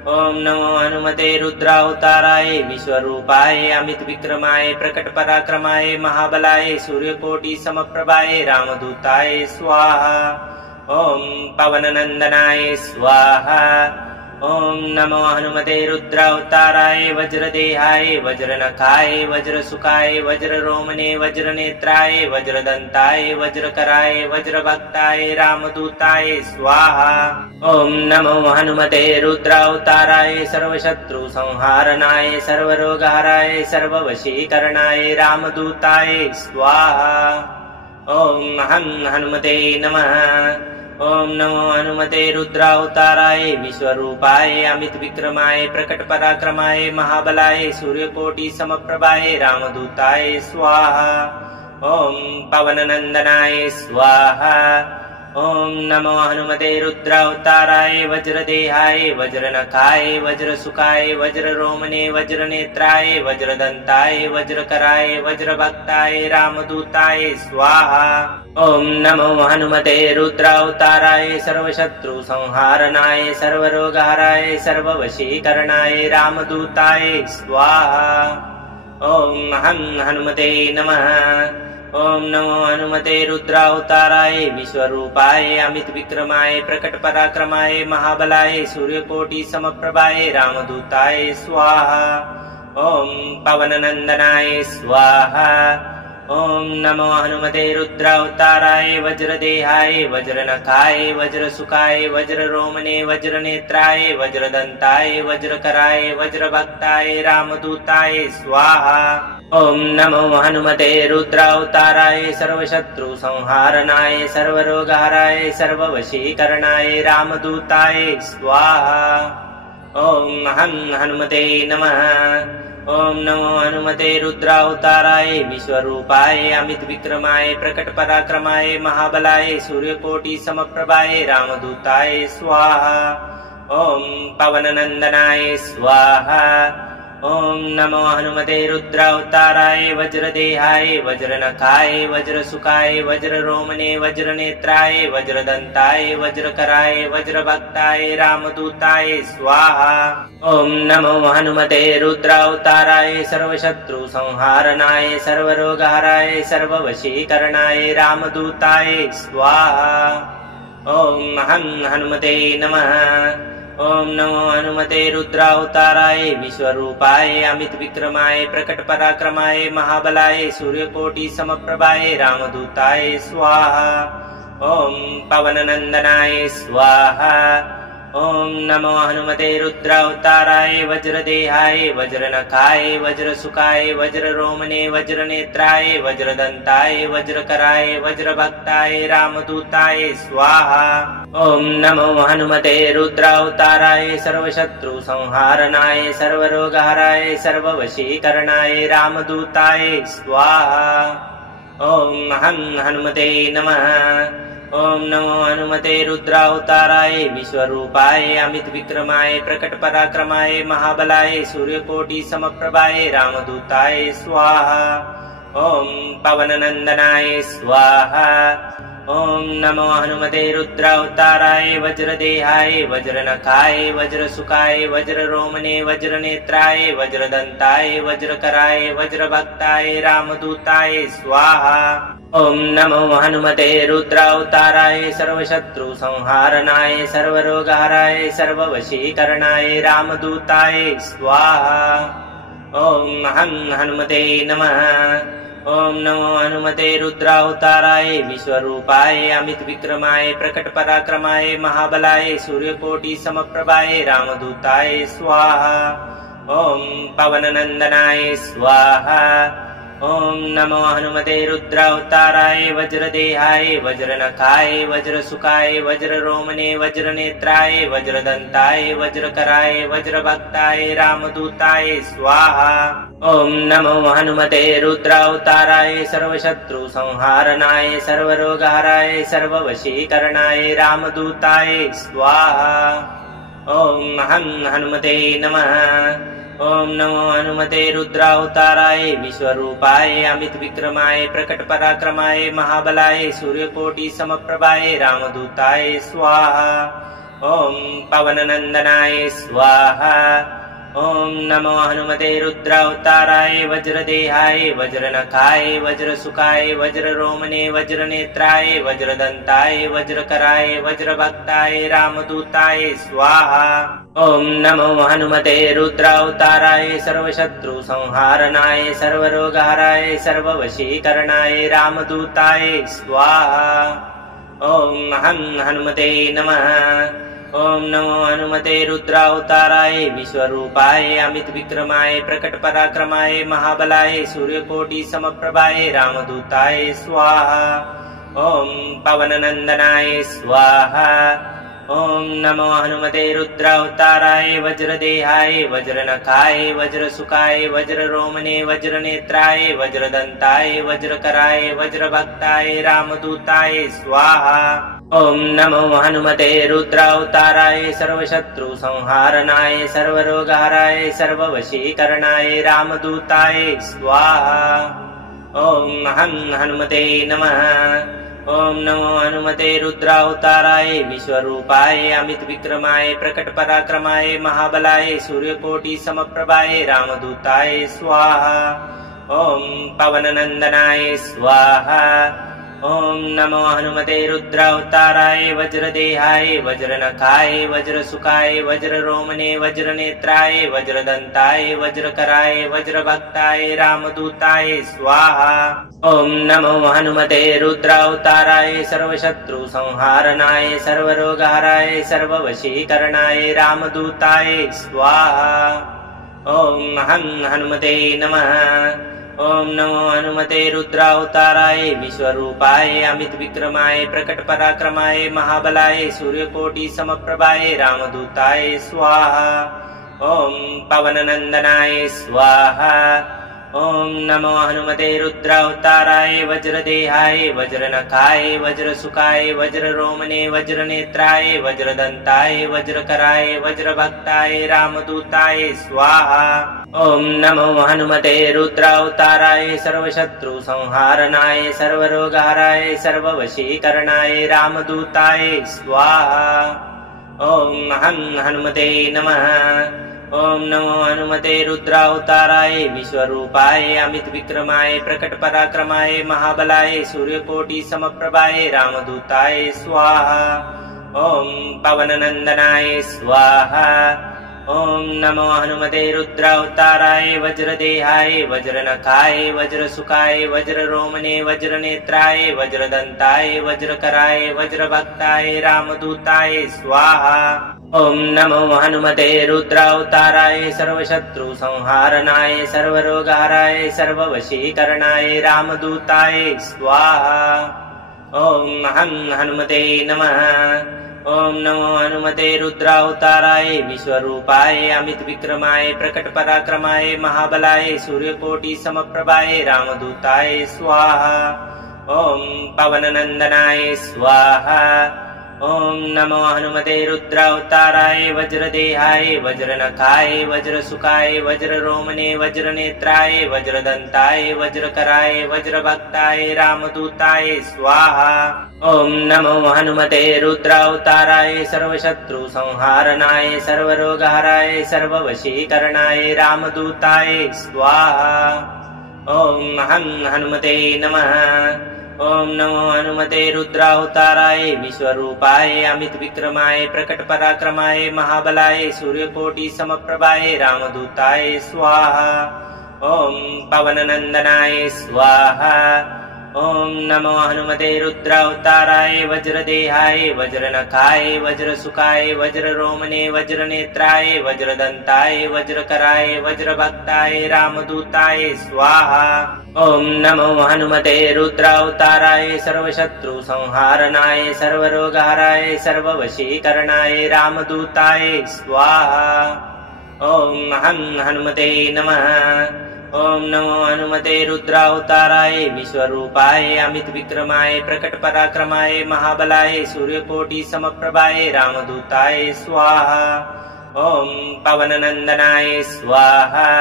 ॐ नमो हनुमते रुद्रावताराय विश्वरूपाय अमित विक्रमाय प्रकट पराक्रमाय महाबलाय सूर्यकोटि समप्रभाय रामदूताय स्वाहा। ॐ पवननंदनाय स्वाहा। ॐ नमो हनुमते रुद्रावताराय वज्रदेहाय वज्रनखाय वज्रसुखाय वज्ररोमणे वज्रनेत्राय वज्रदन्ताय वज्रकराय वज्रभक्ताय रामदूताय स्वाहा। ॐ नमो हनुमते रुद्रावताराय सर्वशत्रुसंहारणाय सर्वरोगहराय सर्ववशीकरणाय रामदूताय स्वाहा। ॐ हनुमते नमः। ॐ नमो हनुमते रुद्रावताराय विश्वरूपाय अमित विक्रमाय प्रकट पराक्रमाय महाबलाय सूर्यकोटि समप्रभाय रामदूताय स्वाहा। ॐ पवननंदनाय स्वाहा। ॐ नमो हनुमते रुद्रावताराय वज्रदेहाय वज्रनखाय वज्रसुखाय वज्ररोमणे वज्रनेत्राय वज्रदन्ताय वज्रकराय वज्रभक्ताय रामदूताय स्वाहा। ॐ नमो हनुमते रुद्रावताराय सर्वशत्रुसंहारणाय सर्वरोगहराय सर्ववशीकरणाय रामदूताय स्वाहा। ॐ हनुमते नमः। ॐ नमो हनुमते रुद्रावताराय विश्वरूपाय अमित विक्रमाय प्रकट पराक्रमाय महाबलाय सूर्यकोटि समप्रभाय रामदूताय स्वाहा। ॐ पवननंदनाय स्वाहा। ओम नमो हनुमते रुद्रावताराय वज्रदेहाय वज्रनखाय वज्रसुखाय वज्ररोमणे वज्रनेत्राय वज्रदंताय वज्रकराय वज्रभक्ताय रामदूताय स्वाहा। ओम नमो हनुमते रुद्रावताराय सर्वशत्रु संहारणाय सर्वरोगहराय सर्ववशीकरणाय रामदूताय स्वाहा। ओम हनुमते नमः। ओम नमो हनुमते रुद्रावताराय विश्वरूपाय अमित विक्रमाय प्रकट पराक्रमाय महाबलाय सूर्यकोटि समप्रभाय रामदूताय स्वाहा। ओम पवननंदनाय स्वाहा। ओम नमो हनुमते रुद्रावताराय वज्रदेहाय वज्रनखाय वज्रसुखाय वज्ररोमणे वज्रनेत्राय वज्रदंताय वज्रकराय वज्रभक्ताय रामदूताय स्वाहा। ओम नमो हनुमते रुद्रावताराय सर्वशत्रु संहारणाय सर्वरोगहराय सर्ववशीकरणाय रामदूताय स्वाहा। ओम हनुमते नमः। ओम नमो हनुमते रुद्रावताराय विश्वरूपाय अमित विक्रमाय प्रकट पराक्रमाय महाबलाय सूर्यकोटि समप्रभाय रामदूताय स्वाहा। ओम पवननंदनाय स्वाहा। ओम नमो हनुमते रुद्रावताराय वज्रदेहाय वज्रनखाय वज्रसुखाय वज्ररोमणे वज्रनेत्राय वज्रदंताय वज्रकराय वज्रभक्ताय रामदूताय स्वाहा। ओम नमो हनुमते रुद्रावताराय सर्वशत्रु संहारणाय सर्वरोगहराय सर्ववशीकरणाय रामदूताय स्वाहा। ओम हनुमते नमः। ओम नमो हनुमते रुद्रावताराय विश्वरूपाय अमित विक्रमाय प्रकट पराक्रमाय महाबलाय सूर्यकोटि समप्रभाय रामदूताय स्वाहा। ओम पवननंदनाय स्वाहा। ओम नमो हनुमते रुद्रावताराय वज्रदेहाय वज्रनखाय वज्रसुखाय वज्ररोमणे वज्रनेत्राय वज्रदंताय वज्रकराय वज्रभक्ताय रामदूताय स्वाहा। ओम नमो हनुमते रुद्रावताराय सर्वशत्रु संहारणाय सर्वरोगहराय सर्ववशीकरणाय रामदूताय स्वाहा। ओम हनुमते नमः। ओम नमो हनुमते रुद्रावताराय विश्वरूपाय अमित विक्रमाय प्रकट पराक्रमाय महाबलाय सूर्यकोटि समप्रभाय रामदूताय स्वाहा। ओम पवननंदनाय स्वाहा। ओम नमो हनुमते रुद्रावताराय वज्रदेहाय वज्रनखाय वज्रसुखाय वज्ररोमणे वज्रनेत्राय वज्रदंताय वज्रकराय वज्रभक्ताय रामदूताय स्वाहा। ओम नमो हनुमते रुद्रावताराय सर्वशत्रु संहारणाय सर्वरोगहराय सर्ववशीकरणाय रामदूताय स्वाहा। ओम हनुमते नमः। ओम नमो हनुमते रुद्रावताराय विश्वरूपाय अमित विक्रमाय प्रकट पराक्रमाय महाबलाय सूर्यकोटि समप्रभाय रामदूताय स्वाहा। ओम पवननंदनाय स्वाहा। ओम नमो हनुमते रुद्रावताराय वज्रदेहाय वज्रनखाय वज्रसुखाय वज्ररोमणे वज्रनेत्राय वज्रदंताय वज्रकराय वज्रभक्ताय रामदूताय स्वाहा। ओम नमो हनुमते रुद्रावताराय सर्वशत्रु संहारणाय सर्वरोगहराय सर्ववशीकरणाय रामदूताय स्वाहा। ओम हनुमते नमः। ओम नमो हनुमते रुद्रावताराय विश्वरूपाय अमित विक्रमाय प्रकट पराक्रमाय महाबलाय सूर्यकोटि समप्रभाय रामदूताय स्वाहा। ओम पवननंदनाय स्वाहा। ओम नमो हनुमते रुद्रावताराय वज्रदेहाय वज्रनखाय वज्रसुखाय वज्ररोमणे वज्रनेत्राय वज्रदंताय वज्रकराय वज्रभक्ताय रामदूताय स्वाहा। ओम नमो हनुमते रुद्रावताराय सर्वशत्रु संहारणाय सर्वरोगहराय सर्ववशीकरणाय रामदूताय स्वाहा। ओम हनुमते नमः। ओम नमो हनुमते रुद्रावताराय विश्वरूपाय अमित विक्रमाय प्रकट पराक्रमाय महाबलाय सूर्यकोटि समप्रभाय रामदूताय स्वाहा। ओम पवननंदनाय स्वाहा। ओम नमो हनुमते रुद्रावताराय वज्रदेहाय वज्रनखाय वज्रसुखाय वज्ररोमणे वज्रनेत्राय वज्रदंताय वज्रकराय वज्रभक्ताय रामदूताय स्वाहा। ओम नमो हनुमते रुद्रावताराय सर्वशत्रु संहारणाय सर्वरोगहराय सर्ववशीकरणाय रामदूताय स्वाहा। ओम हनुमते नमः। ओम नमो हनुमते रुद्रावताराय विश्वरूपाय अमित विक्रमाय प्रकट पराक्रमाय महाबलाय सूर्यकोटि समप्रभाय रामदूताय स्वाहा। ओम पवननंदनाय स्वाहा। ओम नमो हनुमते रुद्रावताराय वज्रदेहाय वज्रनखाय वज्रसुखाय वज्ररोमणे वज्रनेत्राय वज्रदंताय वज्रकराय वज्रभक्ताय रामदूताय स्वाहा। ओम नमो हनुमते रुद्रावताराय सर्वशत्रु संहारणाय सर्वरोगहराय सर्ववशीकरणाय रामदूताय स्वाहा। ओम हनुमते नमः। ओम नमो हनुमते रुद्रावताराय विश्वरूपाय अमित विक्रमाय प्रकट पराक्रमाय महाबलाय सूर्यकोटि समप्रभाय रामदूताय स्वाहा। ओम पवननंदनाय स्वाहा। ओम नमो हनुमते रुद्रावताराय वज्रदेहाय वज्रनखाय वज्रसुखाय वज्ररोमणे वज्रनेत्राय वज्रदंताय वज्रकराय वज्रभक्ताय रामदूताय स्वाहा। ओम नमो हनुमते रुद्रावताराय सर्वशत्रु संहारणाय सर्वरोगहराय सर्ववशीकरणाय रामदूताय स्वाहा। ओम हनुमते नमः। ओम नमो हनुमते रुद्रावताराय विश्वरूपाय अमित विक्रमाय प्रकट पराक्रमाय महाबलाय सूर्यकोटि समप्रभाय रामदूताय स्वाहा। ओम पवननंदनाय स्वाहा। ओम नमो हनुमते रुद्रावताराय वज्रदेहाय वज्रनखाय वज्रसुखाय वज्ररोमणे वज्रनेत्राय वज्रदंताय वज्रकराय वज्रभक्ताय रामदूताय स्वाहा। ओम नमो हनुमते रुद्रावताराय सर्वशत्रु संहारणाय सर्वरोगहराय सर्ववशीकरणाय रामदूताय स्वाहा। ओम हनुमते नमः। ओम नमो हनुमते रुद्रावताराय विश्वरूपाय अमित विक्रमाय प्रकट पराक्रमाय महाबलाय सूर्यकोटि समप्रभाय रामदूताय स्वाहा। ओम पवननंदनाय स्वाहा। ओम नमो हनुमते रुद्रावताराय वज्रदेहाय वज्रनखाय वज्रसुखाय वज्ररोमणे वज्रनेत्राय वज्रदंताय वज्रकराय वज्रभक्ताय रामदूताय स्वाहा। ओम नमो हनुमते रुद्रावताराय सर्वशत्रु संहारणाय सर्वरोगहराय सर्ववशीकरणाय रामदूताय स्वाहा। ओम हनुमते नमः। ओम नमो हनुमते रुद्रावताराय विश्वरूपाय अमित विक्रमाय प्रकट पराक्रमाय महाबलाय सूर्यकोटि समप्रभाय रामदूताय स्वाहा। ओम पवननंदनाय स्वाहा।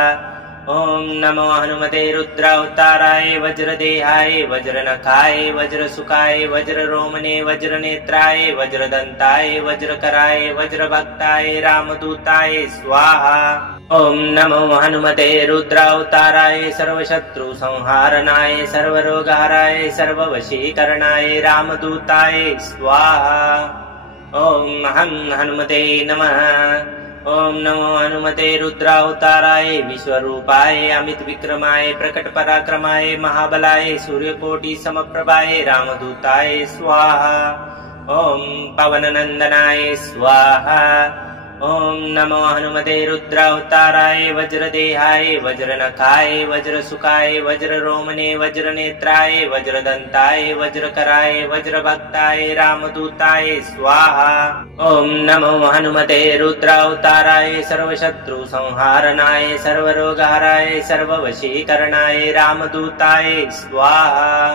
ओम नमो हनुमते रुद्रावताराय वज्रदेहाय वज्रनखाय वज्रसुखाय वज्ररोमणे वज्रनेत्राय वज्रदंताय वज्रकराय वज्रभक्ताय रामदूताय स्वाहा। ओम नमो हनुमते रुद्रावताराय सर्वशत्रु संहारणाय सर्वरोगहराय सर्ववशीकरणाय रामदूताय स्वाहा। ओम हनुमते नमः। ओम नमो हनुमते रुद्रावताराय विश्वरूपाय अमित विक्रमाय प्रकट पराक्रमाय महाबलाय सूर्यकोटि समप्रभाय रामदूताय स्वाहा। ओम पवननंदनाय स्वाहा। ओम नमो हनुमते रुद्रावताराय वज्रदेहाय वज्रनखाय वज्रसुखाय वज्ररोमणे वज्रनेत्राय वज्रदंताय वज्रकराय वज्रभक्ताय रामदूताय स्वाहा। ओम नमो हनुमते रुद्रावताराय सर्वशत्रु संहारणाय सर्वरोगहराय सर्ववशीकरणाय रामदूताय स्वाहा।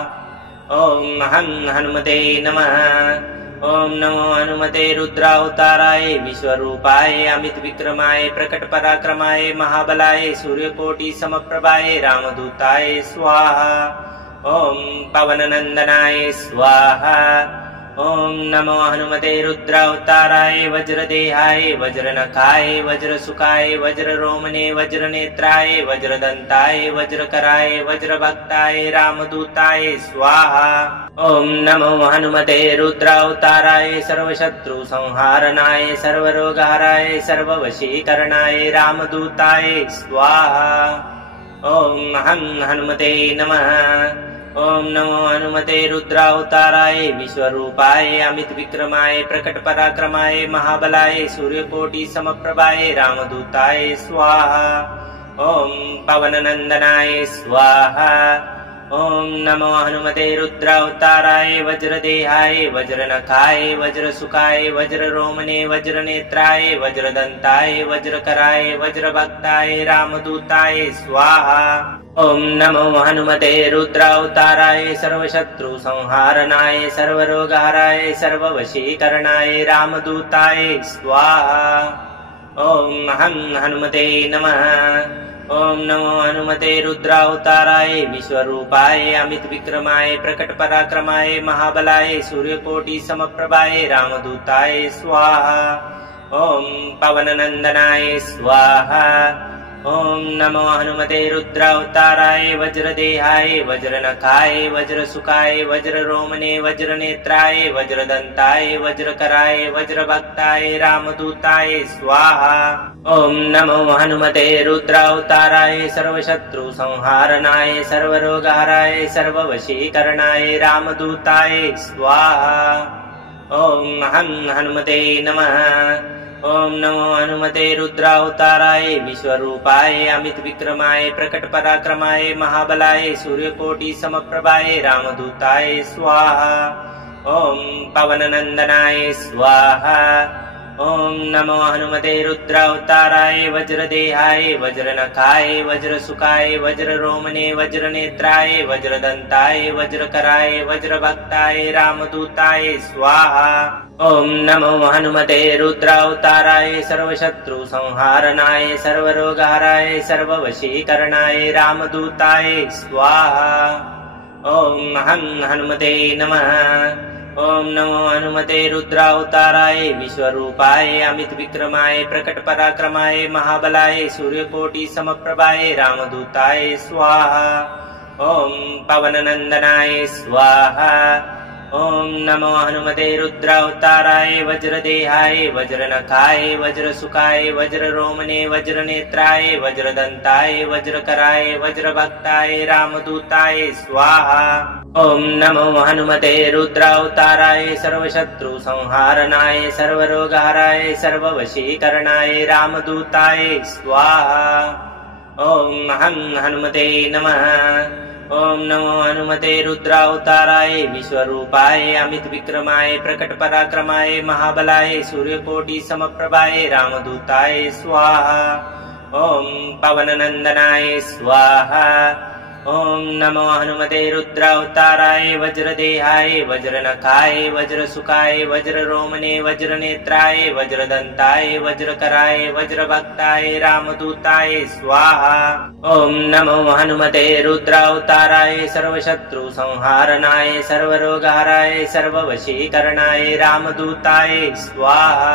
ओम हनुमते नमः। ओम नमो हनुमते रुद्रावताराय विश्वरूपाय अमित विक्रमाय प्रकट पराक्रमाय महाबलाय सूर्यकोटि समप्रभाय रामदूताय स्वाहा। ओम पवननंदनाय स्वाहा। ओम नमो हनुमते रुद्रावताराय वज्रदेहाय वज्रनखाय वज्रसुखाय वज्ररोमणे वज्रनेत्राय वज्रदंताय वज्रकराय वज्रभक्ताय रामदूताय स्वाहा। ओम नमो हनुमते रुद्रावताराय सर्वशत्रु संहारणाय सर्वरोगहराय सर्ववशीकरणाय रामदूताय स्वाहा। ओम हनुमते नमः। ओम नमो हनुमते रुद्रावताराय विश्वरूपाय अमित विक्रमाय प्रकट पराक्रमाय महाबलाय सूर्यकोटि समप्रभाय रामदूताय स्वाहा। ओम पवननंदनाय स्वाहा। ओम नमो हनुमते रुद्रावताराय वज्रदेहाय वज्रनखाय वज्रसुखाय वज्ररोमणे वज्रनेत्राय वज्रदंताय वज्रकराय वज्रभक्ताय रामदूताय स्वाहा। ओम नमो हनुमते रुद्रावताराय सर्वशत्रु संहारणाय सर्वरोगहराय सर्ववशीकरणाय रामदूताय स्वाहा। ओम हनुमते नमः। ओम नमो हनुमते रुद्रावताराय विश्वरूपाय अमित विक्रमाय प्रकट पराक्रमाय महाबलाय सूर्यकोटि समप्रभाय रामदूताय स्वाहा। ओम पवननंदनाय स्वाहा। ओम नमो हनुमते रुद्रावताराय वज्रदेहाय वज्रनखाय वज्रसुखाय वज्ररोमणे वज्रनेत्राय वज्रदंताय वज्रकराय वज्रभक्ताय रामदूताय स्वाहा। ओम नमो हनुमते रुद्रावताराय सर्वशत्रु संहारणाय सर्वरोगहराय सर्ववशीकरणाय रामदूताय स्वाहा। ओम हनुमते नमः। ओम नमो हनुमते रुद्रावताराय विश्वरूपाय अमित विक्रमाय प्रकट पराक्रमाय महाबलाय सूर्यकोटि समप्रभाय रामदूताय स्वाहा। ओम पवननंदनाय स्वाहा। ओम नमो हनुमते रुद्रावताराय वज्रदेहाय वज्रनखाय वज्रसुखाय वज्ररोमणे वज्रनेत्राय वज्रदंताय वज्रकराय वज्रभक्ताय रामदूताय स्वाहा। ओम नमो हनुमते रुद्रावताराय सर्वशत्रु संहारणाय सर्वरोगहराय सर्ववशीकरणाय रामदूताय स्वाहा। ओम हनुमते नमः। ओम नमो हनुमते रुद्रावताराय विश्वरूपाय अमित विक्रमाय प्रकट पराक्रमाय महाबलाय सूर्यकोटि समप्रभाय रामदूताय स्वाहा। ओम पवननंदनाय स्वाहा। ओम नमो हनुमते रुद्रावताराय वज्रदेहाय वज्रनखाय वज्रसुखाय वज्ररोमणे वज्रनेत्राय वज्रदंताय वज्रकराय वज्रभक्ताय रामदूताय स्वाहा। ओम नमो हनुमते रुद्रावताराय सर्वशत्रु संहारणाय सर्वरोगहराय सर्ववशीकरणाय रामदूताय स्वाहा। ओम हनुमते नमः। ओम नमो हनुमते रुद्रावताराय विश्वरूपाय अमित विक्रमाय प्रकट पराक्रमाय महाबलाय सूर्यकोटि समप्रभाय रामदूताय स्वाहा। ओम पवननंदनाय स्वाहा। ओम नमो हनुमते रुद्रावताराय वज्रदेहाय वज्रनखाय वज्रसुखाय वज्ररोमणे वज्रनेत्राय वज्रदंताय वज्रकराय वज्रभक्ताय रामदूताय स्वाहा। ओम नमो हनुमते रुद्रावताराय सर्वशत्रु संहारणाय सर्वरोगहराय सर्ववशीकरणाय रामदूताय स्वाहा।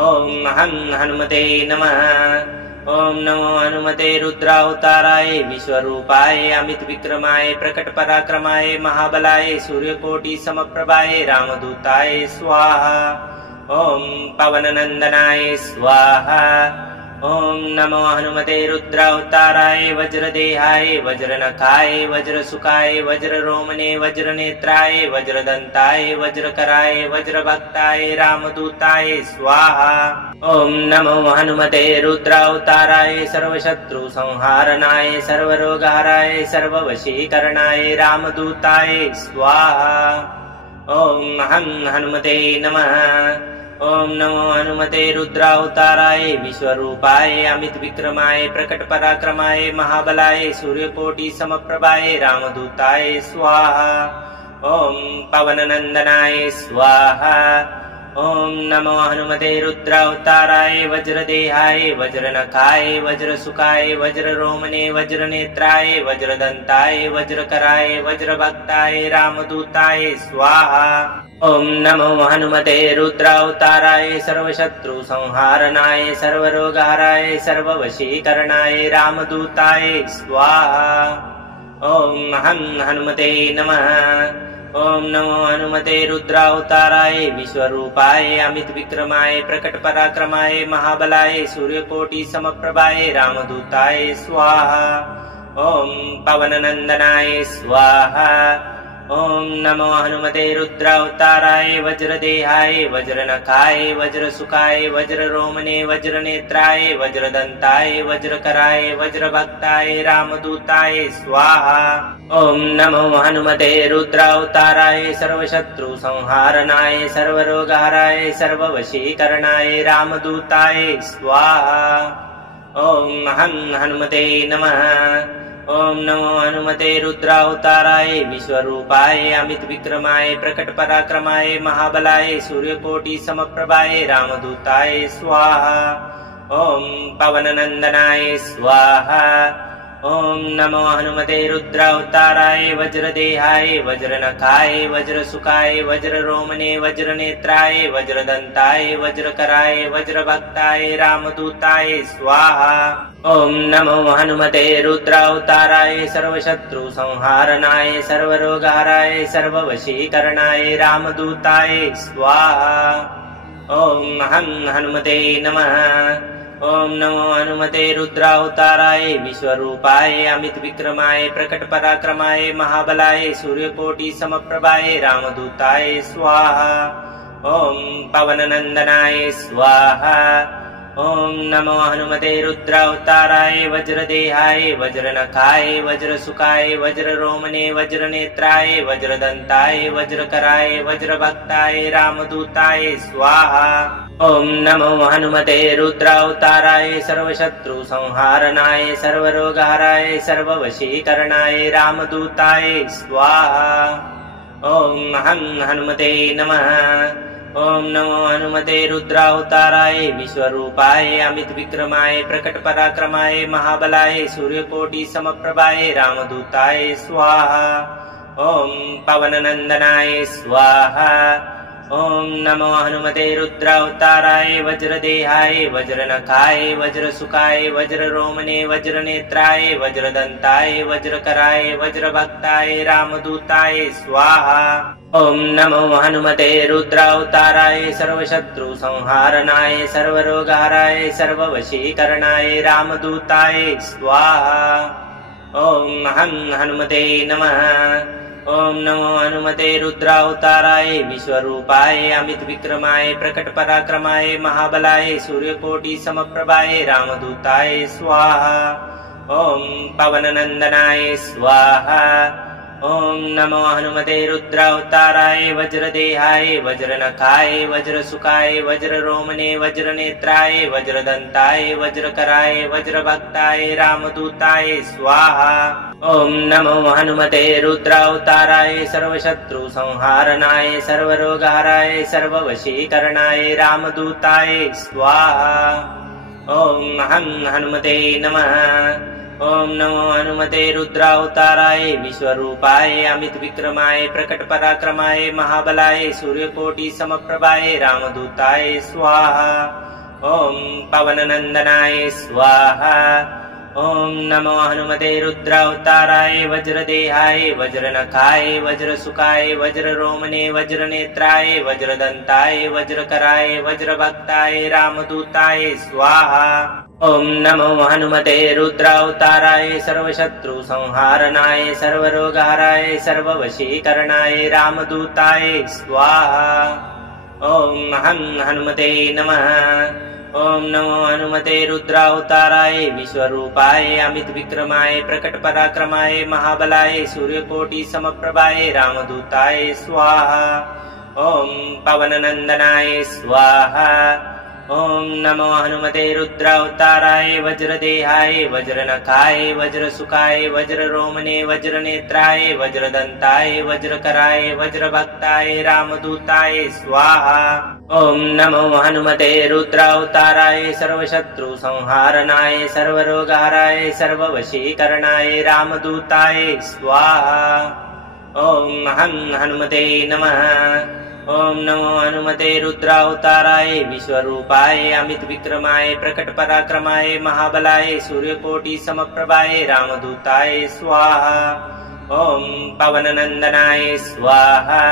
ओम हनुमते नमः। ओम नमो हनुमते रुद्रावताराय विश्वरूपाय अमित विक्रमाय प्रकट पराक्रमाय महाबलाय सूर्यकोटि समप्रभाय रामदूताय स्वाहा। ओम पवननंदनाय स्वाहा। ओम नमो हनुमते रुद्रावताराय वज्रदेहाय वज्रनखाय वज्रसुखाय वज्ररोमणे वज्रनेत्राय वज्रदंताय वज्रकराय वज्रभक्ताय रामदूताय स्वाहा। ओम नमो हनुमते रुद्रावताराय सर्वशत्रु संहारणाय सर्वरोगहराय सर्ववशीकरणाय रामदूताय स्वाहा। ओम हनुमते नमः। ओम नमो हनुमते रुद्रावताराय विश्वरूपाय अमित विक्रमाय प्रकट पराक्रमाय महाबलाय सूर्यकोटि समप्रभाय रामदूताय स्वाहा। ओम पवननंदनाय स्वाहा। ओम नमो हनुमते रुद्रावताराय वज्रदेहाय वज्रनखाय वज्रसुखाय वज्ररोमणे वज्रनेत्राय वज्रदंताय वज्रकराय वज्रभक्ताय रामदूताय स्वाहा। ओम नमो हनुमते रुद्रावताराय सर्वशत्रु संहारणाय सर्वरोगहराय सर्ववशीकरणाय रामदूताय स्वाहा। ओम हनुमते नमः। ओम नमो हनुमते रुद्रावताराय विश्वरूपाय अमित विक्रमाय प्रकट पराक्रमाय महाबलाय सूर्यकोटि समप्रभाय रामदूताय स्वाहा। ओम पवननंदनाय स्वाहा। ओम नमो हनुमते रुद्रावताराय वज्रदेहाय वज्रनखाय वज्रसुखाय वज्ररोमणे वज्रनेत्राय वज्रदंताय वज्रकराय वज्रभक्ताय रामदूताय स्वाहा। ओम नमो हनुमते रुद्रावताराय सर्वशत्रु संहारणाय सर्वरोगहराय सर्ववशीकरणाय रामदूताय स्वाहा। ओम हनुमते नमः। ओम नमो हनुमते रुद्रावताराय विश्वरूपाय अमित विक्रमाय प्रकट पराक्रमाय महाबलाय सूर्यकोटि समप्रभाय रामदूताय स्वाहा। ओम पवननंदनाय स्वाहा। ओम नमो हनुमते रुद्रावताराय वज्रदेहाय वज्रनखाय वज्रसुखाय वज्ररोमणे वज्रनेत्राय वज्रदंताय वज्रकराय वज्रभक्ताय रामदूताय स्वाहा। ओम नमो हनुमते रुद्रावताराय सर्वशत्रु संहारणाय सर्वरोगहराय सर्ववशीकरणाय रामदूताय स्वाहा। ओम हनुमते नमः। ओम नमो हनुमते रुद्रावताराय विश्वरूपाय अमित विक्रमाय प्रकट पराक्रमाय महाबलाय सूर्यकोटि समप्रभाय रामदूताय स्वाहा। ओम पवननंदनाय स्वाहा। ओम नमो हनुमते रुद्रावताराय वज्रदेहाय वज्रनखाय वज्रसुखाय वज्ररोमणे वज्रनेत्राय वज्रदंताय वज्रकराय वज्रभक्ताय रामदूताय स्वाहा। ओम नमो हनुमते रुद्रावताराय सर्वशत्रु संहारणाय सर्वरोगहराय सर्ववशीकरणाय रामदूताय स्वाहा। ओम हनुमते नमः। ओम नमो हनुमते रुद्रावताराय विश्वरूपाय अमित विक्रमाय प्रकट पराक्रमाय महाबलाय सूर्यकोटि समप्रभाय रामदूताय स्वाहा। ओम पवननंदनाय स्वाहा। ओम नमो हनुमते रुद्रावताराय वज्रदेहाय वज्रनखाय वज्रसुखाय वज्ररोमणे वज्रनेत्राय वज्रदंताय वज्रकराय वज्रभक्ताय रामदूताय स्वाहा। ओम नमो हनुमते रुद्रावताराय सर्वशत्रु संहारणाय सर्वरोगहराय सर्ववशीकरणाय रामदूताय स्वाहा। ओम हनुमते नमः। ओम नमो हनुमते रुद्रावताराय विश्वरूपाय अमित विक्रमाय प्रकट पराक्रमाय महाबलाय सूर्यकोटि समप्रभाय रामदूताय स्वाहा। ओम पवननंदनाय स्वाहा। ओम नमो हनुमते रुद्रावताराय वज्रदेहाय वज्रनखाय वज्रसुखाय वज्ररोमणे वज्रनेत्राय वज्रदंताय वज्रकराय वज्रभक्ताय रामदूताय स्वाहा। ओम नमो हनुमते रुद्रावताराय सर्वशत्रु संहारणाय सर्वरोगहराय सर्ववशीकरणाय रामदूताय स्वाहा। ओम हनुमते नमः। ओम नमो हनुमते रुद्रावताराय विश्वरूपाय अमित विक्रमाय प्रकट पराक्रमाय महाबलाय सूर्यकोटि समप्रभाय रामदूताय स्वाहा। ओम पवननंदनाय स्वाहा। ओम नमो हनुमते रुद्रावताराय वज्रदेहाय वज्रनखाय वज्रसुखाय वज्ररोमणे वज्रनेत्राय वज्रदंताय वज्रकराय वज्रभक्ताय रामदूताय स्वाहा। ओम नमो हनुमते रुद्रावताराय सर्वशत्रु संहारणाय सर्वरोगहराय सर्ववशीकरणाय रामदूताय स्वाहा। ओम हनुमते नमः। ओम नमो हनुमते रुद्रावताराय विश्वरूपाय अमित विक्रमाय प्रकट पराक्रमाय महाबलाय सूर्यकोटि समप्रभाय रामदूताय स्वाहा। ओम पवननंदनाय स्वाहा। ओम नमो हनुमते रुद्रावताराय वज्रदेहाय वज्रनखाय वज्रसुखाय वज्ररोमणे वज्रनेत्राय वज्रदंताय वज्रकराय वज्रभक्ताय रामदूताय स्वाहा। ओम नमो हनुमते रुद्रावताराय सर्वशत्रु संहारणाय सर्वरोगहराय सर्ववशीकरणाय रामदूताय स्वाहा। ओम हनुमते नमः। ओम नमो हनुमते रुद्रावताराय विश्वरूपाय अमित विक्रमाय प्रकट पराक्रमाय महाबलाय सूर्यकोटि समप्रभाय रामदूताय स्वाहा। ओम पवननंदनाय स्वाहा।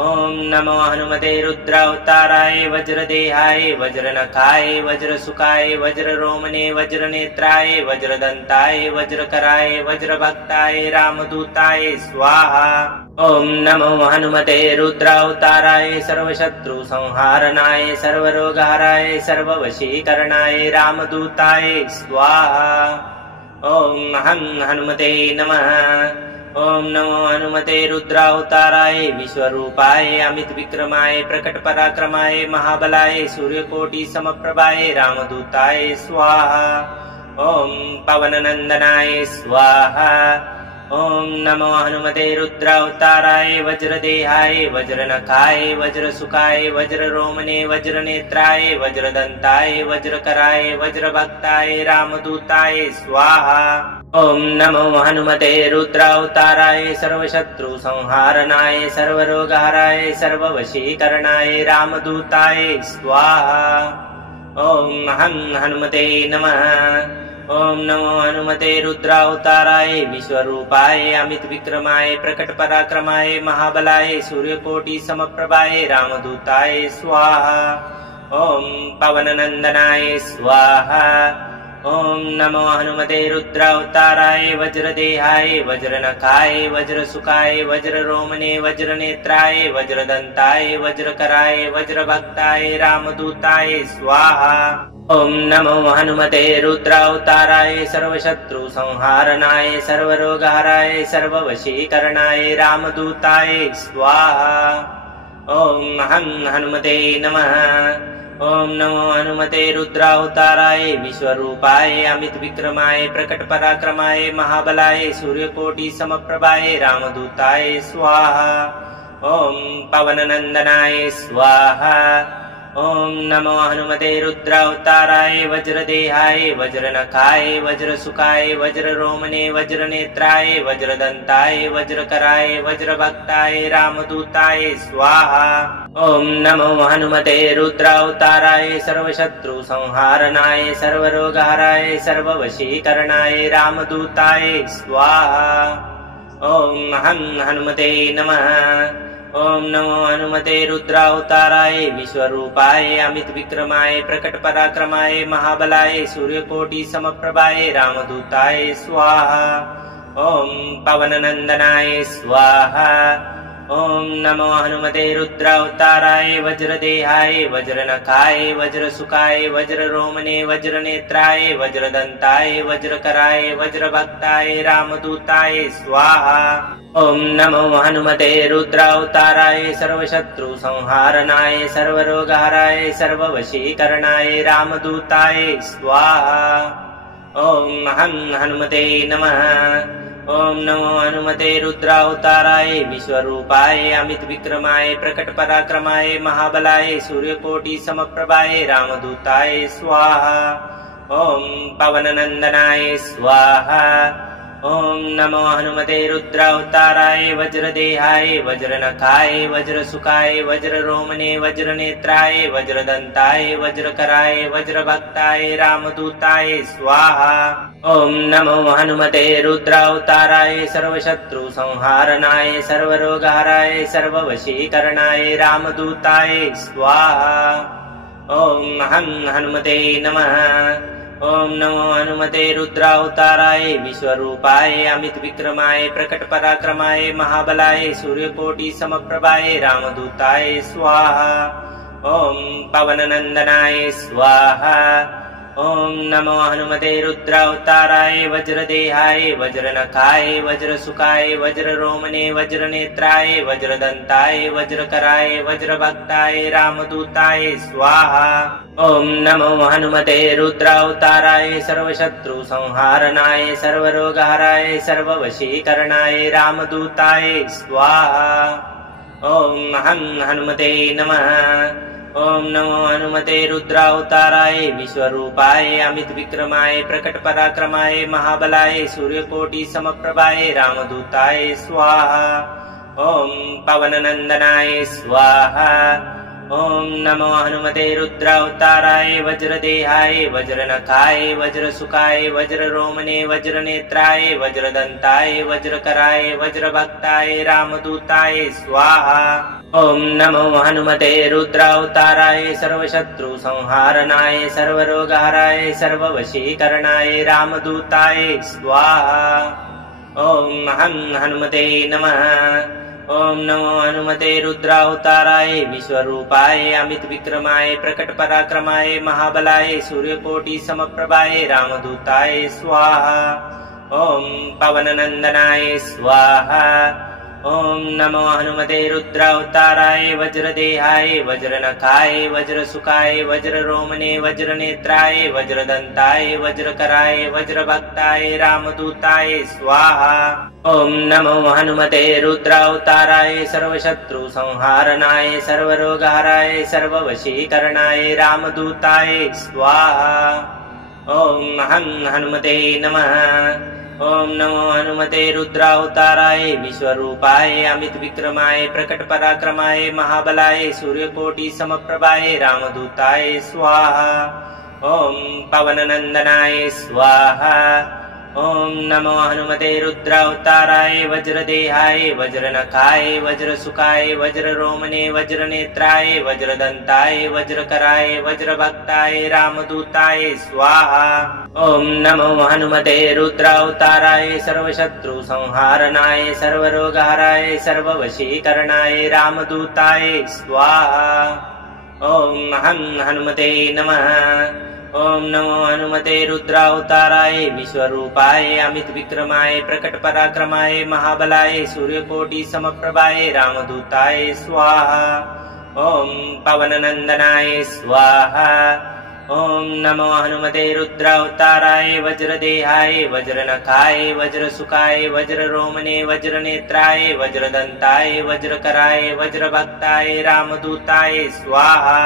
ओम नमो हनुमते रुद्रावताराय वज्रदेहाय वज्रनखाय वज्रसुखाय वज्ररोमणे वज्रनेत्राय वज्रदंताय वज्रकराय वज्रभक्ताय रामदूताय स्वाहा। ओम नमो हनुमते रुद्रावताराय सर्वशत्रु संहारणाय सर्वरोगहराय सर्ववशीकरणाय रामदूताय स्वाहा। ओम हनुमते नमः। ओम नमो हनुमते रुद्रावताराय विश्वरूपाय अमित विक्रमाय प्रकट पराक्रमाय महाबलाय सूर्यकोटि समप्रभाय रामदूताय स्वाहा। ओम पवननंदनाय स्वाहा। ओम नमो हनुमते रुद्रावताराय वज्रदेहाय वज्रनखाय वज्रसुखाय वज्ररोमणे वज्रनेत्राय वज्रदंताय वज्रकराय वज्रभक्ताय रामदूताय स्वाहा। ओम नमो हनुमते रुद्रावताराय सर्वशत्रु संहारणाय सर्वरोगहराय सर्ववशीकरणाय रामदूताय स्वाहा। ओम हनुमते नमः। ओम नमो हनुमते रुद्रावताराय विश्वरूपाय अमित विक्रमाय प्रकट पराक्रमाय महाबलाय सूर्यकोटि समप्रभाय रामदूताय स्वाहा। ओम पवननंदनाय स्वाहा। ओम नमो हनुमते रुद्रावताराय वज्रदेहाय वज्रनखाय वज्रसुखाय वज्ररोमणे वज्रनेत्राय वज्रदंताय वज्रकराय वज्रभक्ताय रामदूताय स्वाहा। ओम नमो हनुमते रुद्रावताराय सर्वशत्रु संहारणाय सर्वरोगहराय सर्ववशीकरणाय रामदूताय स्वाहा। ओम हनुमते नमः। ओम नमो हनुमते रुद्रावताराय विश्वरूपाय अमित विक्रमाय प्रकट पराक्रमाय महाबलाय सूर्यकोटि समप्रभाय रामदूताय स्वाहा। ओम पवननंदनाय स्वाहा। ओम नमो हनुमते रुद्रावताराय वज्रदेहाय वज्रनखाय वज्रसुखाय वज्ररोमणे वज्रनेत्राय वज्रदंताय वज्रकराय वज्रभक्ताय रामदूताय स्वाहा। ओम नमो हनुमते रुद्रावताराय सर्वशत्रु संहारणाय सर्वरोगहराय सर्ववशीकरणाय रामदूताय स्वाहा। ओम हनुमते नमः। ओम नमो हनुमते रुद्रावताराय विश्वरूपाय अमित विक्रमाय प्रकट पराक्रमाय महाबलाय सूर्यकोटि समप्रभाय रामदूताय स्वाहा। ओम पवननंदनाय स्वाहा। ओम नमो हनुमते रुद्रावताराय वज्रदेहाय वज्रनखाय वज्रसुखाय वज्ररोमणे वज्रनेत्राय वज्रदंताय वज्रकराय वज्रभक्ताय रामदूताय स्वाहा। ओम नमो हनुमते रुद्रावताराय सर्वशत्रु संहारणाय सर्वरोगहराय सर्ववशीकरणाय रामदूताय स्वाहा। ओम हनुमते नमः। ओम नमो हनुमते रुद्रावताराय विश्वरूपाय अमित विक्रमाय प्रकट पराक्रमाय महाबलाय सूर्यकोटि समप्रभाय रामदूताय स्वाहा। ओम पवननंदनाय स्वाहा। ओम नमो हनुमते रुद्रावताराय वज्रदेहाय वज्रनखाय वज्रसुखाय वज्ररोमणे वज्रनेत्राय वज्रदंताय वज्रकराय वज्रभक्ताय रामदूताय स्वाहा। ओम नमो हनुमते रुद्रावताराय सर्वशत्रु संहारणाय सर्वरोगहराय सर्ववशीकरणाय रामदूताय स्वाहा। ओम हनुमते नमः। ओम नमो हनुमते रुद्रावताराय विश्वरूपाय अमित विक्रमाय प्रकट पराक्रमाय महाबलाय सूर्यकोटि समप्रभाय रामदूताय स्वाहा। ओम पवननंदनाय स्वाहा। ओम नमो हनुमते रुद्रावताराय वज्रदेहाय वज्रनखाय वज्रसुखाय वज्ररोमणे वज्रनेत्राय वज्रदंताय वज्रकराय वज्रभक्ताय रामदूताय स्वाहा। ओम नमो हनुमते रुद्रावताराय सर्वशत्रु संहारणाय सर्वरोगहराय सर्ववशीकरणाय रामदूताय स्वाहा। ओम हनुमते नमः। ओम नमो हनुमते रुद्रावताराय विश्वरूपाय अमित विक्रमाय प्रकट पराक्रमाय महाबलाय सूर्यकोटि समप्रभाय रामदूताय स्वाहा। ॐ पवननन्दनाय स्वाहा। ॐ नमो हनुमते रुद्रावताराय वज्रदेहाय वज्रनखाय वज्रसुखाय वज्ररोमणे वज्रनेत्राय वज्रदन्ताय वज्रकराय वज्रभक्ताय रामदूताय स्वाहा। ॐ नमो हनुमते रुद्रावताराय सर्वशत्रु संहारणाय सर्वरोगहराय सर्ववशीकरणाय रामदूताय स्वाहा। ॐ हनुमते नमः। ॐ नमो हनुमते रुद्रावताराय विश्वरूपाय अमित विक्रमाय प्रकट पराक्रमाय महाबलाय सूर्यकोटि समप्रभाय रामदूताय स्वाहा। ॐ पवननन्दनाय स्वाहा। ॐ नमो हनुमते रुद्रावताराय वज्रदेहाय वज्रनखाय वज्रसुखाय वज्ररोमणे वज्रनेत्राय वज्रदन्ताय वज्रकराय वज्रभक्ताय रामदूताय स्वाहा। ॐ नमो हनुमते रुद्रावताराय सर्वशत्रु संहारणाय सर्वरोगहराय सर्ववशीकरणाय रामदूताय स्वाहा। ॐ हनुमते नमः। ॐ नमो हनुमते रुद्रावताराय विश्वरूपाय अमित विक्रमाय प्रकट पराक्रमाय महाबलाय सूर्यकोटि समप्रभाय रामदूताय स्वाहा। ॐ पवननन्दनाय स्वाहा। ॐ नमो हनुमते रुद्रावताराय वज्रदेहाय वज्रनखाय वज्रसुखाय वज्ररोमणे वज्रनेत्राय वज्रदन्ताय वज्रकराय वज्रभक्ताय रामदूताय स्वाहा। ॐ नमो हनुमते रुद्रावताराय सर्वशत्रु संहारणाय सर्वरोगहराय सर्ववशीकरणाय रामदूताय स्वाहा। ॐ हनुमते नमः। ॐ नमो हनुमते रुद्रावताराय विश्वरूपाय अमित विक्रमाय प्रकट पराक्रमाय महाबलाय सूर्यकोटि समप्रभाय रामदूताय स्वाहा। ॐ पवननन्दनाय स्वाहा। ॐ नमो हनुमते रुद्रावताराय वज्रदेहाय वज्रनखाय वज्रसुखाय वज्ररोमणे वज्रनेत्राय वज्रदन्ताय वज्रकराय वज्रभक्ताय रामदूताय स्वाहा।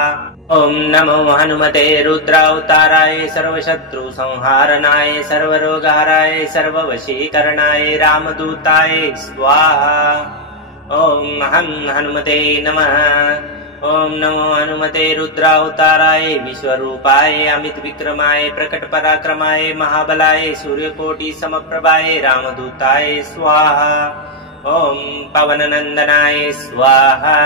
ॐ नमो हनुमते रुद्रावताराय सर्वशत्रु संहारणाय सर्वरोगहराय सर्ववशीकरणाय रामदूताय स्वाहा। ॐ हनुमते नमः। ॐ नमो हनुमते रुद्रावताराय विश्वरूपाय अमित विक्रमाय प्रकट पराक्रमाय महाबलाय सूर्यकोटि समप्रभाय रामदूताय स्वाहा। ॐ पवननन्दनाय स्वाहा।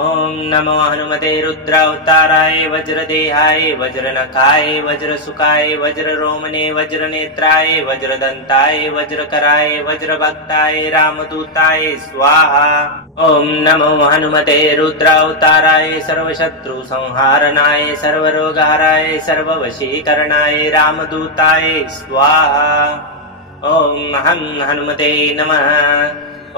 ॐ नमो हनुमते रुद्रावताराय वज्रदेहाय वज्रनखाय वज्रसुखाय वज्ररोमणे वज्रनेत्राय वज्रदन्ताय वज्रकराय वज्रभक्ताय रामदूताय स्वाहा। ॐ नमो हनुमते रुद्रावताराय सर्वशत्रु संहारणाय सर्वरोगहराय सर्ववशीकरणाय रामदूताय स्वाहा। ॐ हनुमते नमः।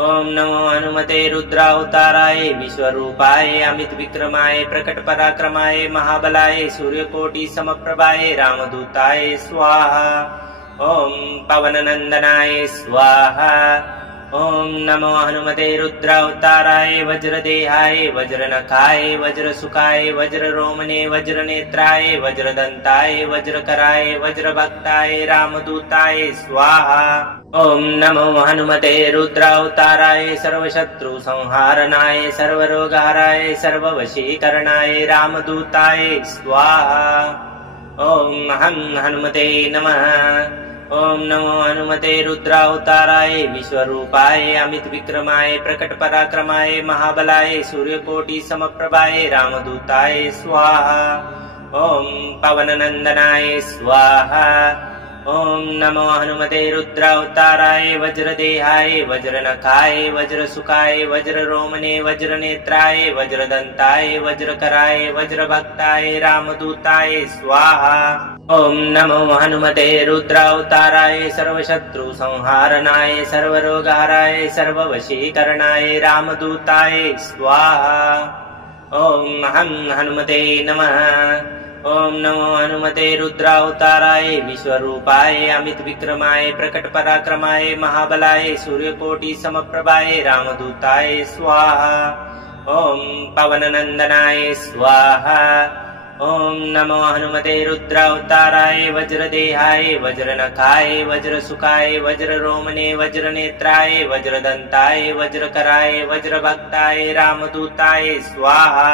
ॐ नमो हनुमते रुद्रावताराय विश्वरूपाय अमित विक्रमाय प्रकट पराक्रमाय महाबलाय सूर्यकोटि समप्रभाय रामदूताय स्वाहा। ॐ पवननन्दनाय स्वाहा। ॐ नमो हनुमते रुद्रावताराय वज्रदेहाय वज्रनखाय वज्रसुखाय वज्ररोमणे वज्रनेत्राय वज्रदन्ताय वज्रकराय वज्रभक्ताय रामदूताय स्वाहा। ॐ नमो हनुमते रुद्रावताराय सर्वशत्रु संहारणाय सर्वरोगहराय सर्ववशीकरणाय रामदूताय स्वाहा। ॐ हनुमते नमः। ॐ नमो हनुमते रुद्रावताराय विश्वरूपाय अमित विक्रमाय प्रकट पराक्रमाय महाबलाय सूर्यकोटि समप्रभाय रामदूताय स्वाहा। ॐ पवननन्दनाय स्वाहा। ॐ नमो हनुमते रुद्रावताराय वज्रदेहाय वज्रनखाय वज्रसुखाय वज्ररोमणे वज्रनेत्राय वज्रदन्ताय वज्रकराय वज्रभक्ताय रामदूताय स्वाहा। ॐ नमो हनुमते रुद्रावताराय सर्वशत्रु संहारणाय सर्वरोगहराय सर्ववशीकरणाय रामदूताय स्वाहा। ॐ हनुमते नमः। ॐ नमो हनुमते रुद्रावताराय विश्वरूपाय अमित विक्रमाय प्रकट पराक्रमाय महाबलाय सूर्यकोटि समप्रभाय रामदूताय स्वाहा। ॐ पवननन्दनाय स्वाहा। ॐ नमो हनुमते रुद्रावताराय वज्रदेहाय वज्रनखाय वज्रसुखाय वज्ररोमणे वज्रनेत्राय वज्रदन्ताय वज्रकराय वज्रभक्ताय रामदूताय स्वाहा।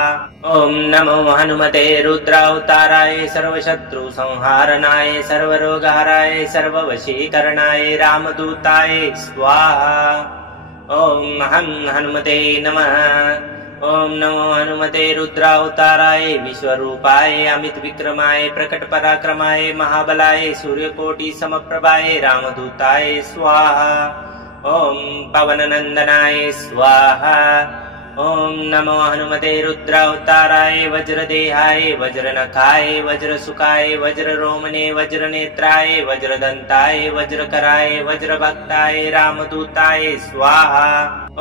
ॐ नमो हनुमते रुद्रावताराय सर्वशत्रुसंहारणाय सर्वरोगहराय सर्ववशीकरणाय रामदूताय स्वाहा। ॐ हनुमते नमः। ॐ नमो हनुमते रुद्रावताराय विश्वरूपाय अमित विक्रमाय प्रकट पराक्रमाय महाबलाय सूर्यकोटि समप्रभाय रामदूताय स्वाहा। ॐ पवननंदनाय स्वाहा। ॐ नमो हनुमते रुद्रावताराय वज्रदेहाय वज्रनखाय वज्रसुखाय वज्ररोमणे वज्रनेत्राय वज्रदन्ताय वज्रकराय वज्रभक्ताय रामदूताय स्वाहा।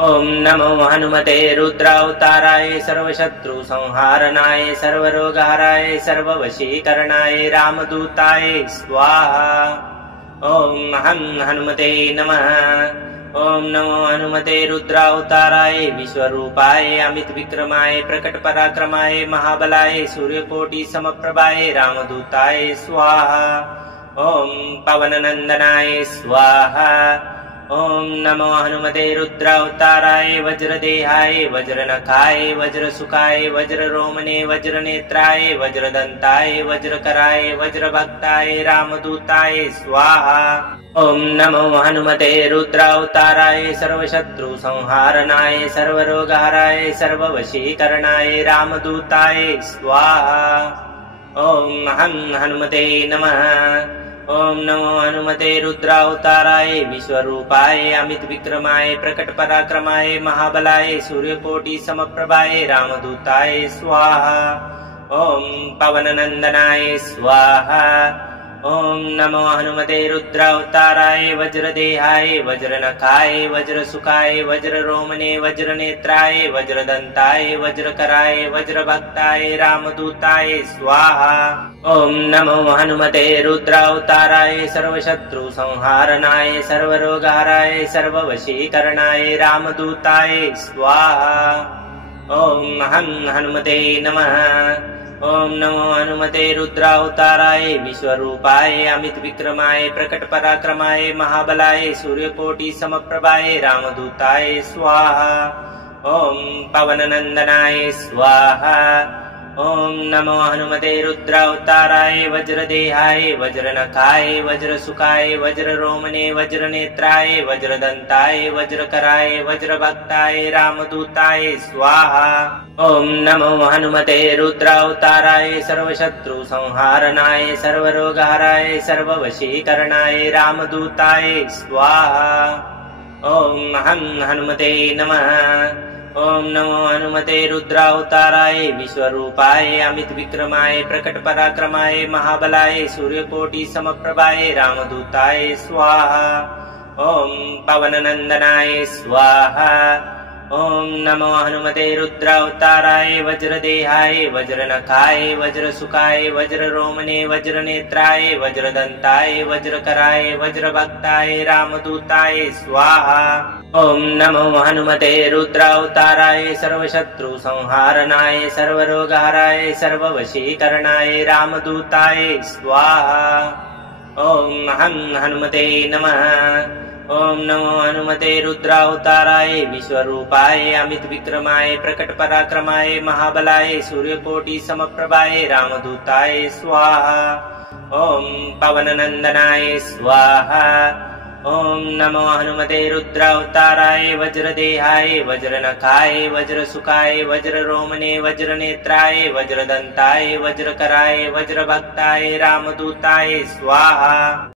ॐ नमो हनुमते रुद्रावताराय सर्वशत्रुसंहारणाय सर्वरोगहराय सर्ववशीकरणाय रामदूताय स्वाहा। ॐ हनुमते नमः। ॐ नमो हनुमते रुद्रावताराय विश्वरूपाय अमित विक्रमाय प्रकट पराक्रमाय महाबलाय सूर्यकोटि समप्रभाय रामदूताय स्वाहा। ॐ पवननंदनाय स्वाहा। ॐ नमो हनुमते रुद्रावताराय वज्रदेहाय वज्रनखाय वज्रसुखाय वज्ररोमणे वज्रनेत्राय वज्रदन्ताय वज्रकराय वज्रभक्ताय रामदूताय स्वाहा। ॐ नमो हनुमते रुद्रावताराय सर्वशत्रुसंहारणाय सर्वरोगहराय सर्ववशीकरणाय रामदूताय स्वाहा। ॐ हनुमते नमः। ॐ नमो हनुमते रुद्रावताराय विश्वरूपाय अमित विक्रमाय प्रकट पराक्रमाय महाबलाय सूर्यकोटि समप्रभाय रामदूताय स्वाहा। ॐ पवननंदनाय स्वाहा। ॐ नमो हनुमते रुद्रावताराय वज्रदेहाय वज्रनखाय वज्रसुखाय वज्ररोमणे वज्रनेत्राय वज्रदन्ताय वज्रकराय वज्रभक्ताय रामदूताय स्वाहा। ॐ नमो हनुमते रुद्रावताराय सर्वशत्रुसंहारणाय सर्वरोगहराय सर्ववशीकरणाय रामदूताय स्वाहा। ॐ हनुमते नमः। ॐ नमो हनुमते रुद्रावताराय विश्वरूपाय अमित विक्रमाय प्रकट पराक्रमाय महाबलाय सूर्यकोटि समप्रभाय रामदूताय स्वाहा। ॐ पवननंदनाय स्वाहा। ॐ नमो हनुमते रुद्रावताराय वज्रदेहाय वज्रनखाय वज्रसुखाय वज्ररोमणे वज्रनेत्राय वज्रदन्ताय वज्रकराय वज्रभक्ताय रामदूताय स्वाहा। ॐ नमो हनुमते रुद्रावताराय सर्वशत्रुसंहारणाय सर्वरोगहराय सर्ववशीकरणाय रामदूताय स्वाहा। ॐ हनुमते नमः। ॐ नमो हनुमते रुद्रावताराय विश्वरूपाय अमित विक्रमाय प्रकट पराक्रमाय महाबलाय सूर्यकोटि समप्रभाय रामदूताय स्वाहा। ॐ पवननंदनाय स्वाहा। ॐ नमो हनुमते रुद्रावताराय वज्रदेहाय वज्रनखाय वज्रसुखाय वज्ररोमणे वज्रनेत्राय वज्रदन्ताय वज्रकराय वज्रभक्ताय रामदूताय स्वाहा। ॐ नमो हनुमते रुद्रावताराय सर्वशत्रुसंहारणाय सर्वरोगहराय सर्ववशीकरणाय रामदूताय स्वाहा। ॐ हनुमते नमः। ॐ नमो हनुमते रुद्रावताराय विश्वरूपाय अमित विक्रमाय प्रकट पराक्रमाय महाबलाय सूर्यकोटि समप्रभाय रामदूताय स्वाहा। ॐ पवननंदनाय स्वाहा। ॐ नमो हनुमते रुद्रावताराय वज्रदेहाय वज्रनखाय वज्रसुखाय वज्ररोमणे वज्रनेत्राय वज्रदन्ताय वज्रकराय वज्रभक्ताय रामदूताय स्वाहा।